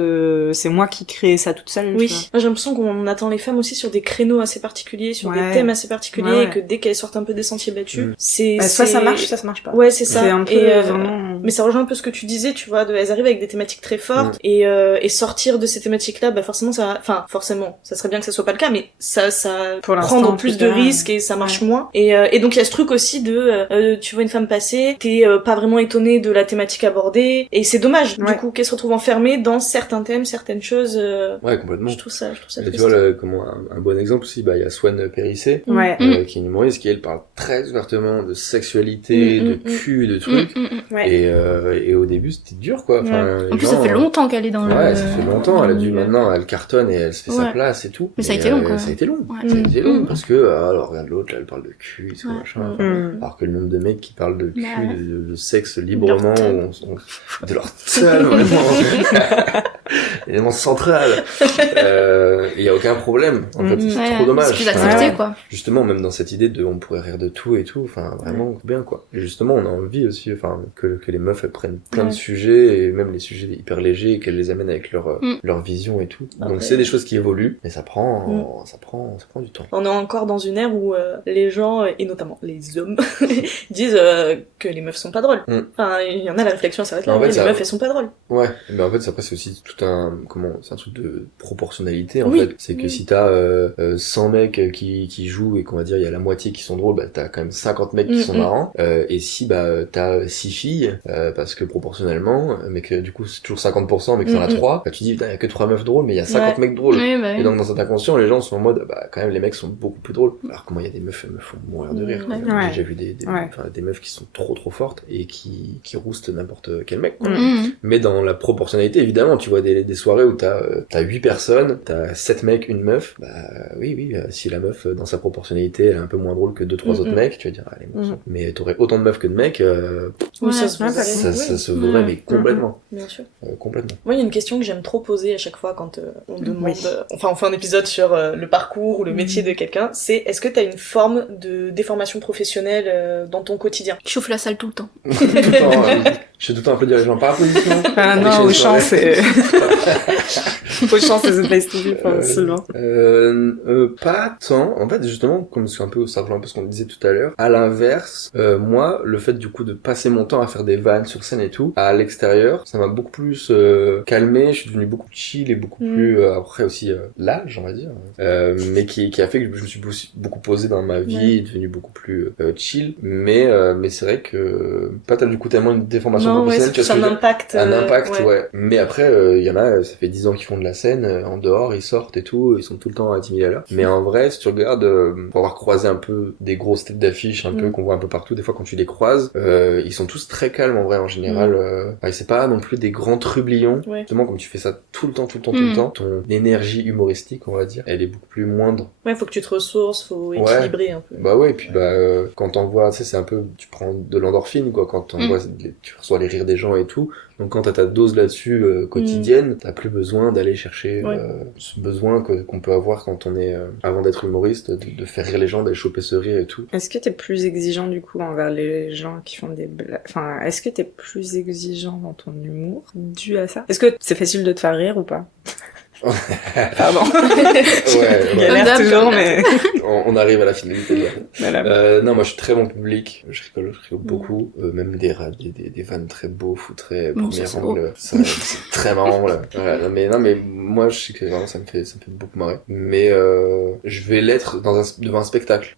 c'est moi qui crée ça toute seule. Oui. J'ai l'impression qu'on attend les femmes aussi sur des créneaux assez particuliers, sur des thème assez particulier Ouais. et que dès qu'elles sortent un peu des sentiers battus, Soit ça marche, soit ça marche pas. Ouais, c'est ça. C'est un peu Et, vraiment... mais ça rejoint un peu ce que tu disais, tu vois, elles arrivent avec des thématiques très fortes et sortir de ces thématiques-là, bah forcément forcément, ça serait bien que ça soit pas le cas, mais ça Pour l'instant, prendre en plus tout de cas, risques et ça marche moins. Et donc il y a ce truc aussi de, tu vois une femme passer, t'es pas vraiment étonné de la thématique abordée et c'est dommage. Ouais. Du coup, qu'elle se retrouve enfermée dans certains thèmes, certaines choses. Ouais, complètement. Je trouve ça Et triste. tu vois, comment un bon exemple aussi, il y a Swan Périssé, Ouais. qui est une humoriste qui, elle, parle très ouvertement de sexualité, de cul, de trucs. Ouais. Et au début, c'était dur, quoi. Enfin, les En plus, gens, ça fait longtemps qu'elle est dans le... Ouais, ça fait longtemps. Elle a dû, milieu. maintenant, elle cartonne et elle se fait sa Ouais. place et tout. Mais ça a été long, quoi. Ça a été long. Ouais. Ça a été long parce que, alors, regarde l'autre, là, elle parle de cul, et tout, Ouais. machin. Mm. Alors que le nombre de mecs qui parlent de cul, Bah ouais. de sexe librement, teub. de leur teub, vraiment. Élément central. Il y a aucun problème. En fait, c'est Ouais, trop dommage. C'est plus accepté, Ouais. quoi. Justement, même dans cette idée de on pourrait rire de tout et tout, enfin vraiment bien quoi. Et justement, on a envie aussi, enfin que les meufs elles prennent plein de sujets et même les sujets hyper légers et qu'elles les amènent avec leur vision et tout. Donc Après- c'est des choses qui évoluent, mais ça prend du temps. On est encore dans une ère où les gens, et notamment les hommes, disent que les meufs sont pas drôles. Enfin, il y en a la réflexion, ça va être là, En fait, les ça- meufs elles sont pas drôles. Ouais, mais en fait après c'est aussi tout un c'est un truc de proportionnalité en Oui. fait. C'est que si t'as 100 mecs qui jouent et qu'on va dire il y a la moitié qui sont drôles, bah t'as quand même 50 mecs qui sont marrants. Et si t'as 6 filles parce que proportionnellement, mais que du coup c'est toujours 50% mais que t'en as 3, bah tu dis putain il y a que 3 meufs drôles mais il y a 50 mecs drôles. Oui, bah oui. Et donc dans cet inconscient, les gens sont en mode bah quand même les mecs sont beaucoup plus drôles. Alors que moi il y a des meufs elles me font mourir de rire. Ouais. J'ai déjà vu Ouais. des meufs qui sont trop fortes et qui roustent n'importe quel mec quoi. Mhm. Mais dans la proportionnalité, évidemment, tu vois des soirées où t'as 8 personnes, t'as 7 mecs, une meuf, bah oui, si la meuf, dans sa proportionnalité, elle est un peu moins drôle que 2-3 autres mecs, tu vas dire, allez, bon, mais t'aurais autant de meufs que de mecs, Oui, ça Ouais, se ouais, voudrait. ça se vaudrait, mais complètement. Bien sûr. Complètement. Moi, il y a une question que j'aime trop poser à chaque fois quand on demande, enfin, on fait un épisode sur le parcours ou le métier de quelqu'un, c'est est-ce que t'as une forme de déformation professionnelle dans ton quotidien? Je chauffe la salle tout le temps. Tout le temps, je fais tout le temps applaudir les gens par applaudissement. Ah Dès que non, j'ai au une chant, soirée. c'est... au chant, c'est The Place to Be, enfin, Sylvain. Pas tant. En fait, justement, comme c'est un peu, ça rejoint un peu ce qu'on disait tout à l'heure. À l'inverse, moi, le fait du coup de passer mon temps à faire des vannes sur scène et tout, à l'extérieur, ça m'a beaucoup plus calmé. Je suis devenu beaucoup plus chill et beaucoup plus après aussi l'âge, on va dire, mais qui a fait que je me suis beaucoup posé dans ma vie, et devenu beaucoup plus chill. Mais c'est vrai que pas du coup tellement une déformation Non, ouais, professionnelle. c'est tu vois plus ce que un je veux impact. dire. Un impact, ouais. Mais après, il y en a, ça fait 10 ans qu'ils font de la scène, en dehors, ils sortent et tout, ils sont tout le temps à 10 000 à l'heure. Mais en vrai, si tu regardes, pour avoir croisé un peu des grosses têtes d'affiches, un peu qu'on voit un peu partout, des fois quand tu les croises, ils sont tous très calmes en vrai, en général. Et c'est pas non plus des grands trublions. Ouais. Justement, comme tu fais ça tout le temps, tout le temps, ton énergie humoristique, on va dire, elle est beaucoup plus moindre. Ouais, faut que tu te ressources, faut équilibrer un peu. Bah ouais, et puis quand t'envoies, tu sais, c'est un peu, tu prends de l'endorphine, quoi, quand t'envoies, tu reçois les rires des gens et tout. Donc quand t'as ta dose là-dessus quotidienne, t'as plus besoin d'aller chercher ce besoin qu'on peut avoir quand on est, avant d'être humoriste, de faire rire les gens, d'aller choper ce rire et tout. Est-ce que t'es plus exigeant du coup envers les gens qui font des blagues? Enfin, est-ce que t'es plus exigeant dans ton humour dû à ça? Est-ce que c'est facile de te faire rire ou pas? Pardon. Ouais. Galère toujours, mais... On arrive à la finalité de Voilà. non, moi je suis très bon public, je rigole beaucoup, même des vannes très beaufs ou très Bon, premier ça, c'est angle, c'est très marrant là. Voilà, non mais moi je sais que vraiment ça me fait beaucoup marrer. Mais je vais l'être devant un spectacle.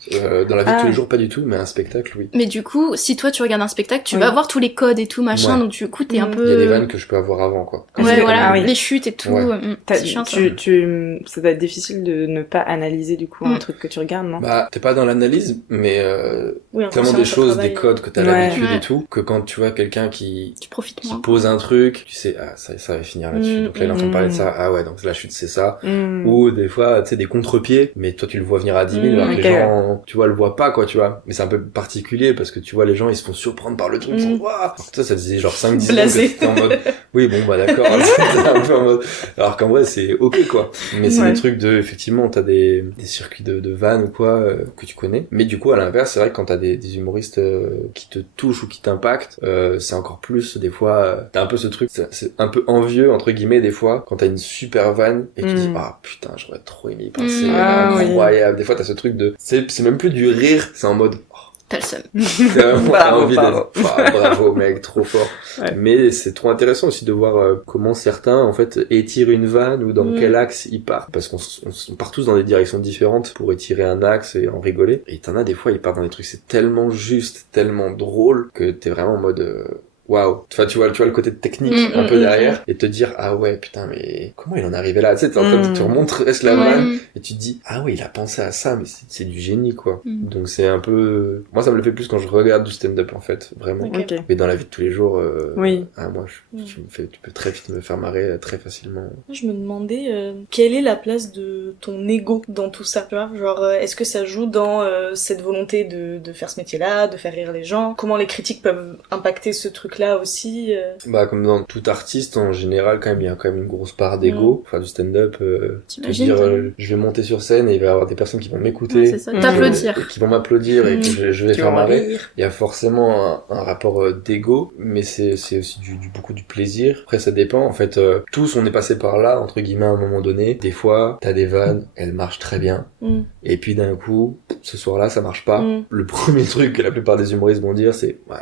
Dans la vie de tous les jours pas du tout, mais un spectacle oui. Mais du coup, si toi tu regardes un spectacle, tu vas voir tous les codes et tout machin, Ouais. donc du coup t'es un peu... Il y a des vannes que je peux avoir avant quoi. Ouais, voilà, Ah oui. les chutes et tout. Ouais. C'est chiant, ça. Ça va être difficile de ne pas analyser du coup un truc que tu regardes, non? Bah t'es pas dans l'analyse, mais Oui, tellement des choses, des codes que t'as Ouais. l'habitude Ouais. et tout, que quand tu vois quelqu'un qui Tu profites qui moins. pose un truc, tu sais, ah, ça va finir là-dessus. Donc là, il est en train de parler de ça. Ah ouais, donc la chute, c'est ça. Ou des fois, tu sais, des contre-pieds, mais toi, tu le vois venir à 10 000, alors que ok. les gens, tu vois, le voient pas, quoi, tu vois. Mais c'est un peu particulier, parce que tu vois, les gens, ils se font surprendre par le truc, ils sont, waouh! Alors que toi, ça faisait genre 5-10 ans que Blasé. t'étais en mode, oui, bon, bah d'accord. C'était un peu en mode, alors qu'en vrai, c'est ok quoi. Mais c'est Ouais. des trucs de, effectivement, t'as des circuits de vannes ou quoi que tu connais. Mais du coup, à l'inverse, c'est vrai que quand t'as des humoristes qui te touchent ou qui t'impactent, c'est encore plus, des fois, t'as un peu ce truc, c'est un peu envieux, entre guillemets, des fois, quand t'as une super vanne et tu dis, ah putain, j'aurais trop aimé y passer, Ah, oui. incroyable. Des fois, t'as ce truc de, c'est même plus du rire, c'est en mode, T'as le seum. t'as vraiment Bravo, envie bravo. bravo mec, trop fort. Ouais. Mais c'est trop intéressant aussi de voir comment certains en fait étirent une vanne ou dans quel axe ils partent, parce qu'on part tous dans des directions différentes pour étirer un axe et en rigoler. Et t'en as des fois ils partent dans des trucs, c'est tellement juste, tellement drôle que t'es vraiment en mode waouh. Enfin, tu vois le côté technique un peu derrière et te dire ah ouais putain mais comment il en est arrivé là, tu sais, t'es en train de te remontres la vanne et tu te dis ah oui il a pensé à ça, mais c'est du génie quoi. Donc c'est un peu, moi ça me le fait plus quand je regarde du stand-up en fait, vraiment. Ok. Mais dans la vie de tous les jours Oui. moi tu peux très vite me faire marrer très facilement. Je me demandais quelle est la place de ton ego dans tout ça, tu vois, genre est-ce que ça joue dans cette volonté de faire ce métier-là, de faire rire les gens, comment les critiques peuvent impacter ce truc-là aussi Bah comme dans tout artiste en général quand même il y a quand même une grosse part d'ego, enfin du stand-up te T'imagines, dire toi je vais monter sur scène et il va y avoir des personnes qui vont m'écouter, Ouais, c'est ça. T'applaudir. et qui vont m'applaudir et que je vais Tu faire vas en marrer. rire. Il y a forcément un rapport d'ego, mais c'est aussi beaucoup du plaisir. Après ça dépend en fait, tous on est passé par là entre guillemets à un moment donné. Des fois t'as des vannes, elles marchent très bien, et puis d'un coup ce soir-là ça marche pas. Le premier truc que la plupart des humoristes vont dire c'est ouais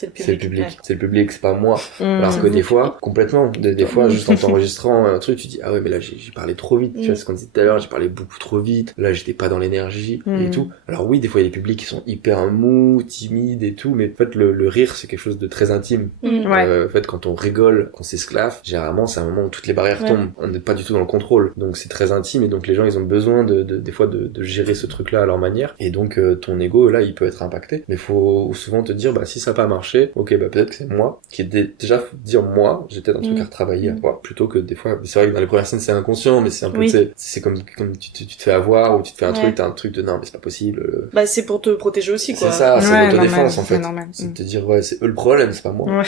c'est le public, ouais. c'est le public, c'est pas moi. Alors que des fois, complètement, des fois, juste en t'enregistrant un truc, tu dis, ah ouais, mais là, j'ai parlé trop vite, tu vois, ce qu'on disait tout à l'heure, j'ai parlé beaucoup trop vite, là, j'étais pas dans l'énergie, et tout. Alors oui, des fois, il y a des publics qui sont hyper mous, timides et tout, mais en fait, le rire, c'est quelque chose de très intime. Ouais. En fait, quand on rigole, qu'on s'esclaffe, généralement, c'est un moment où toutes les barrières tombent. On n'est pas du tout dans le contrôle. Donc, c'est très intime, et donc, les gens, ils ont besoin des fois, de gérer ce truc-là à leur manière. Et donc, ton ego, là, il peut être impacté. Mais faut souvent te dire, bah, si ça n'a pas marché, ok, bah peut-être que c'est moi qui déjà faut dire moi, j'ai peut-être un truc à retravailler, plutôt que des fois, c'est vrai que dans les premières scènes c'est inconscient, mais c'est un peu, c'est comme tu te fais avoir ou tu te fais un truc, t'as un truc de non mais c'est pas possible. Bah c'est pour te protéger aussi quoi. C'est ça, c'est Ouais, l'autodéfense normal, en fait. c'est normal. C'est de te dire ouais c'est eux le problème, c'est pas moi. Ouais.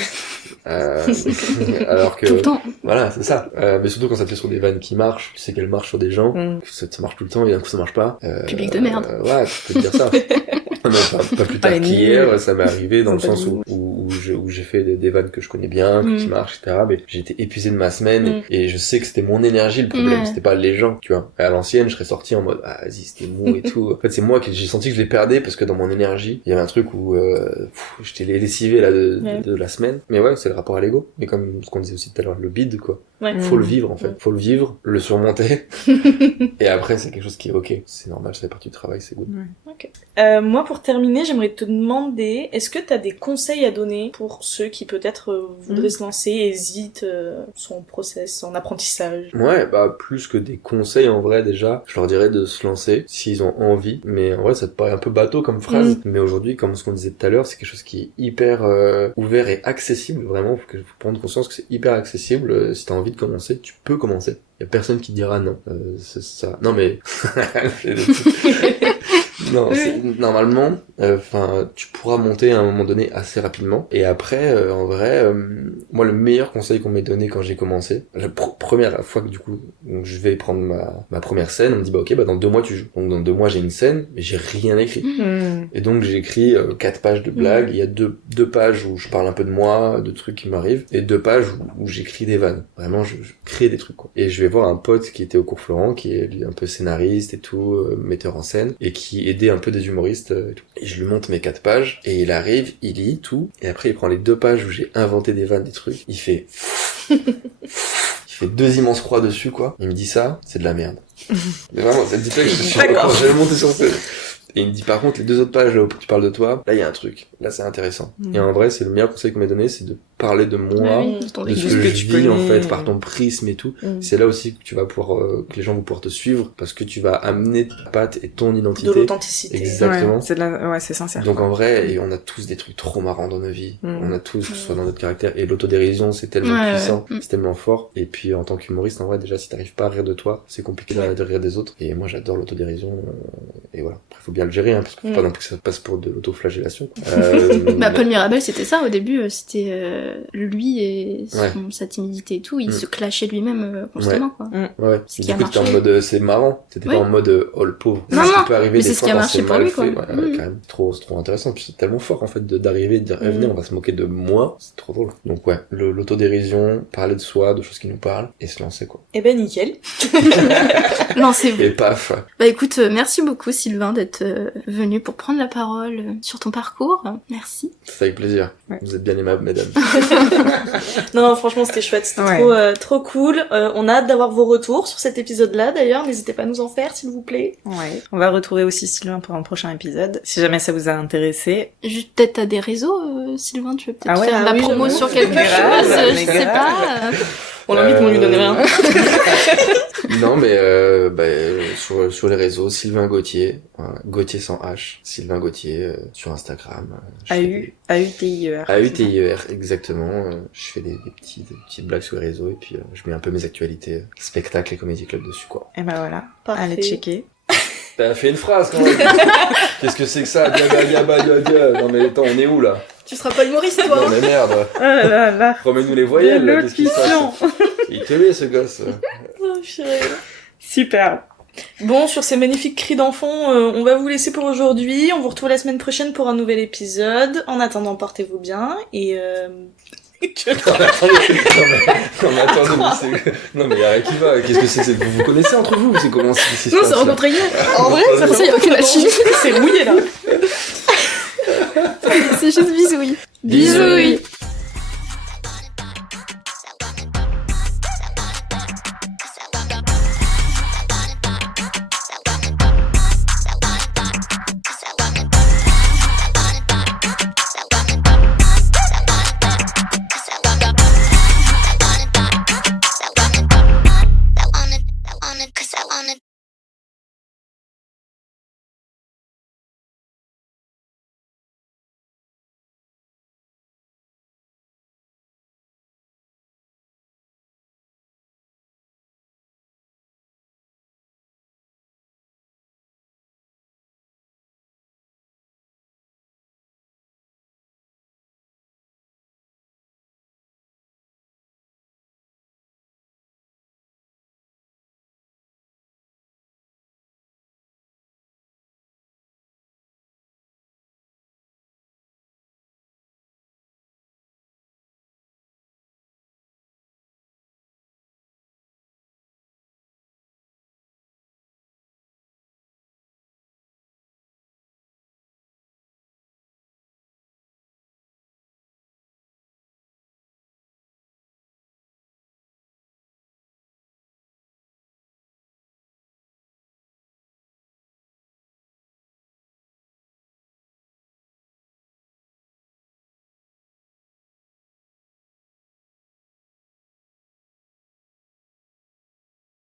Alors que Tout le temps. voilà c'est ça. Mais surtout quand ça te fait sur des vannes qui marchent, tu sais qu'elles marchent sur des gens, que ça marche tout le temps et d'un coup ça marche pas. Public de merde. Ouais, tu peux te dire ça. Non, pas plus tard Allez, qu'hier, ça m'est arrivé dans le C'est pas sens nul. où j'ai fait des vannes que je connais bien, qui marchent, etc. Mais j'étais épuisé de ma semaine et je sais que c'était mon énergie le problème, c'était pas les gens, tu vois. Et à l'ancienne, je serais sorti en mode ah vas-y c'était mou et tout. En fait, c'est moi qui j'ai senti que je les perdais parce que dans mon énergie, il y avait un truc où j'étais lessivé là de la semaine. Mais ouais, c'est le rapport à l'ego. Mais comme ce qu'on disait aussi tout à l'heure, le bide quoi. Ouais. Faut le vivre en fait, faut le vivre, le surmonter. Et après, c'est quelque chose qui est ok, c'est normal, ça fait partie du travail, c'est good. Moi pour terminer, j'aimerais te demander, est-ce que t'as des conseils à donner pour ceux qui peut-être voudraient se lancer, hésitent, sont en process, en apprentissage? Ouais, bah plus que des conseils en vrai déjà, je leur dirais de se lancer s'ils ont envie. Mais en vrai, ça te paraît un peu bateau comme phrase. Mais aujourd'hui, comme ce qu'on disait tout à l'heure, c'est quelque chose qui est hyper ouvert et accessible. Vraiment, faut prendre conscience que c'est hyper accessible. Si t'as envie de commencer, tu peux commencer. Y a personne qui dira non. C'est ça. Non mais non, normalement, tu pourras monter à un moment donné assez rapidement. Et après, en vrai, moi, le meilleur conseil qu'on m'ait donné quand j'ai commencé, la première fois que du coup, je vais prendre ma première scène, on me dit bah ok, bah dans 2 mois tu joues. Donc dans 2 mois j'ai une scène, mais j'ai rien écrit. Et donc j'ai écrit 4 pages de blagues. Il y a deux pages où je parle un peu de moi, de trucs qui m'arrivent, et 2 pages où j'écris des vannes. Vraiment, je crée des trucs quoi. Et je vais voir un pote qui était au cours Florent, qui est lui, un peu scénariste et tout, metteur en scène, et qui aidait un peu des humoristes et tout. Et je lui montre mes 4 pages, et il arrive, il lit tout, et après il prend les 2 pages où j'ai inventé des vannes, des trucs, il fait 2 immenses croix dessus quoi. Il me dit ça, c'est de la merde. Mais vraiment, ça te dit pas que je suis d'accord, je vais monter sur scène. Et il me dit par contre les 2 autres pages où tu parles de toi, là il y a un truc, là c'est intéressant. Et en vrai c'est le meilleur conseil qu'on m'a donné, c'est de parler de moi, de ce que je vis en fait par ton prisme et tout. C'est là aussi que tu vas pouvoir que les gens vont pouvoir te suivre parce que tu vas amener ta patte et ton identité. De l'authenticité. Exactement. Ouais, c'est sincère. Donc en vrai, et on a tous des trucs trop marrants dans nos vies. On a tous, que ce soit dans notre caractère, et l'autodérision c'est tellement puissant, c'est tellement fort. Et puis en tant qu'humoriste, en vrai déjà si t'arrives pas à rire de toi, c'est compliqué de rire des autres. Et moi j'adore l'autodérision. Et voilà. Après faut bien le gérer, hein, parce que faut pas non plus que ça passe pour de l'autoflagellation. Paul Mirabel c'était ça au début, c'était lui et sa timidité et tout, il se clashait lui-même constamment, quoi. Ouais. Ce Du qui a coup, t'étais en marché. mode c'est marrant. T'étais pas en mode oh le pauvre. Non, Ce non, qui peut arriver mais des c'est ce fois qui a quand marché c'est pour mal lui, quoi. fait. Ouais, quand même. C'est trop intéressant. Puis c'est tellement fort en fait d'arriver et de dire venez, on va se moquer de moi. C'est trop drôle. Donc ouais, l'autodérision, parler de soi, de choses qui nous parlent et se lancer quoi. Eh ben nickel. Lancez-vous. Et paf. Bah écoute, merci beaucoup Sylvain d'être venu pour prendre la parole sur ton parcours. Merci. C'est avec plaisir. Ouais. Vous êtes bien aimables, mesdames. Non, franchement, c'était chouette, c'était trop cool. On a hâte d'avoir vos retours sur cet épisode-là, d'ailleurs. N'hésitez pas à nous en faire, s'il vous plaît. Ouais. On va retrouver aussi Sylvain pour un prochain épisode, si jamais ça vous a intéressé. Juste peut-être t'as des réseaux, Sylvain, tu veux peut-être Ah ouais, faire de la oui, promo j'avoue. sur quelque Grave, chose, mais je sais grave. pas. On l'invite, mais on lui donne rien. Non mais sur les réseaux, Sylvain Gauthier, Gauthier sans H, Sylvain Gauthier sur Instagram. AUTIER. AUTIER, exactement. Je fais des petites blagues sur les réseaux et puis je mets un peu mes actualités, spectacles et comédie club dessus quoi. Et ben voilà. Parfait. Allez checker. T'as fait une phrase quand même. Qu'est-ce que c'est que ça? Non mais attends, on est où là? Tu seras pas humoriste, toi. Non mais merde. Oh là là. Remets-nous les voyelles là, qu'est-ce qui se passe? Il te met ce gosse. Oh, purée. Super. Bon, sur ces magnifiques cris d'enfants, on va vous laisser pour aujourd'hui. On vous retrouve la semaine prochaine pour un nouvel épisode. En attendant, portez-vous bien et Non mais y'a rien qui va, qu'est-ce que c'est? Vous vous connaissez entre vous? C'est comment c'est Non, c'est rencontré hier. En vrai, C'est pour ça, y a aucune alchimie. c'est mouillé là. C'est juste bisouille. Bisouille.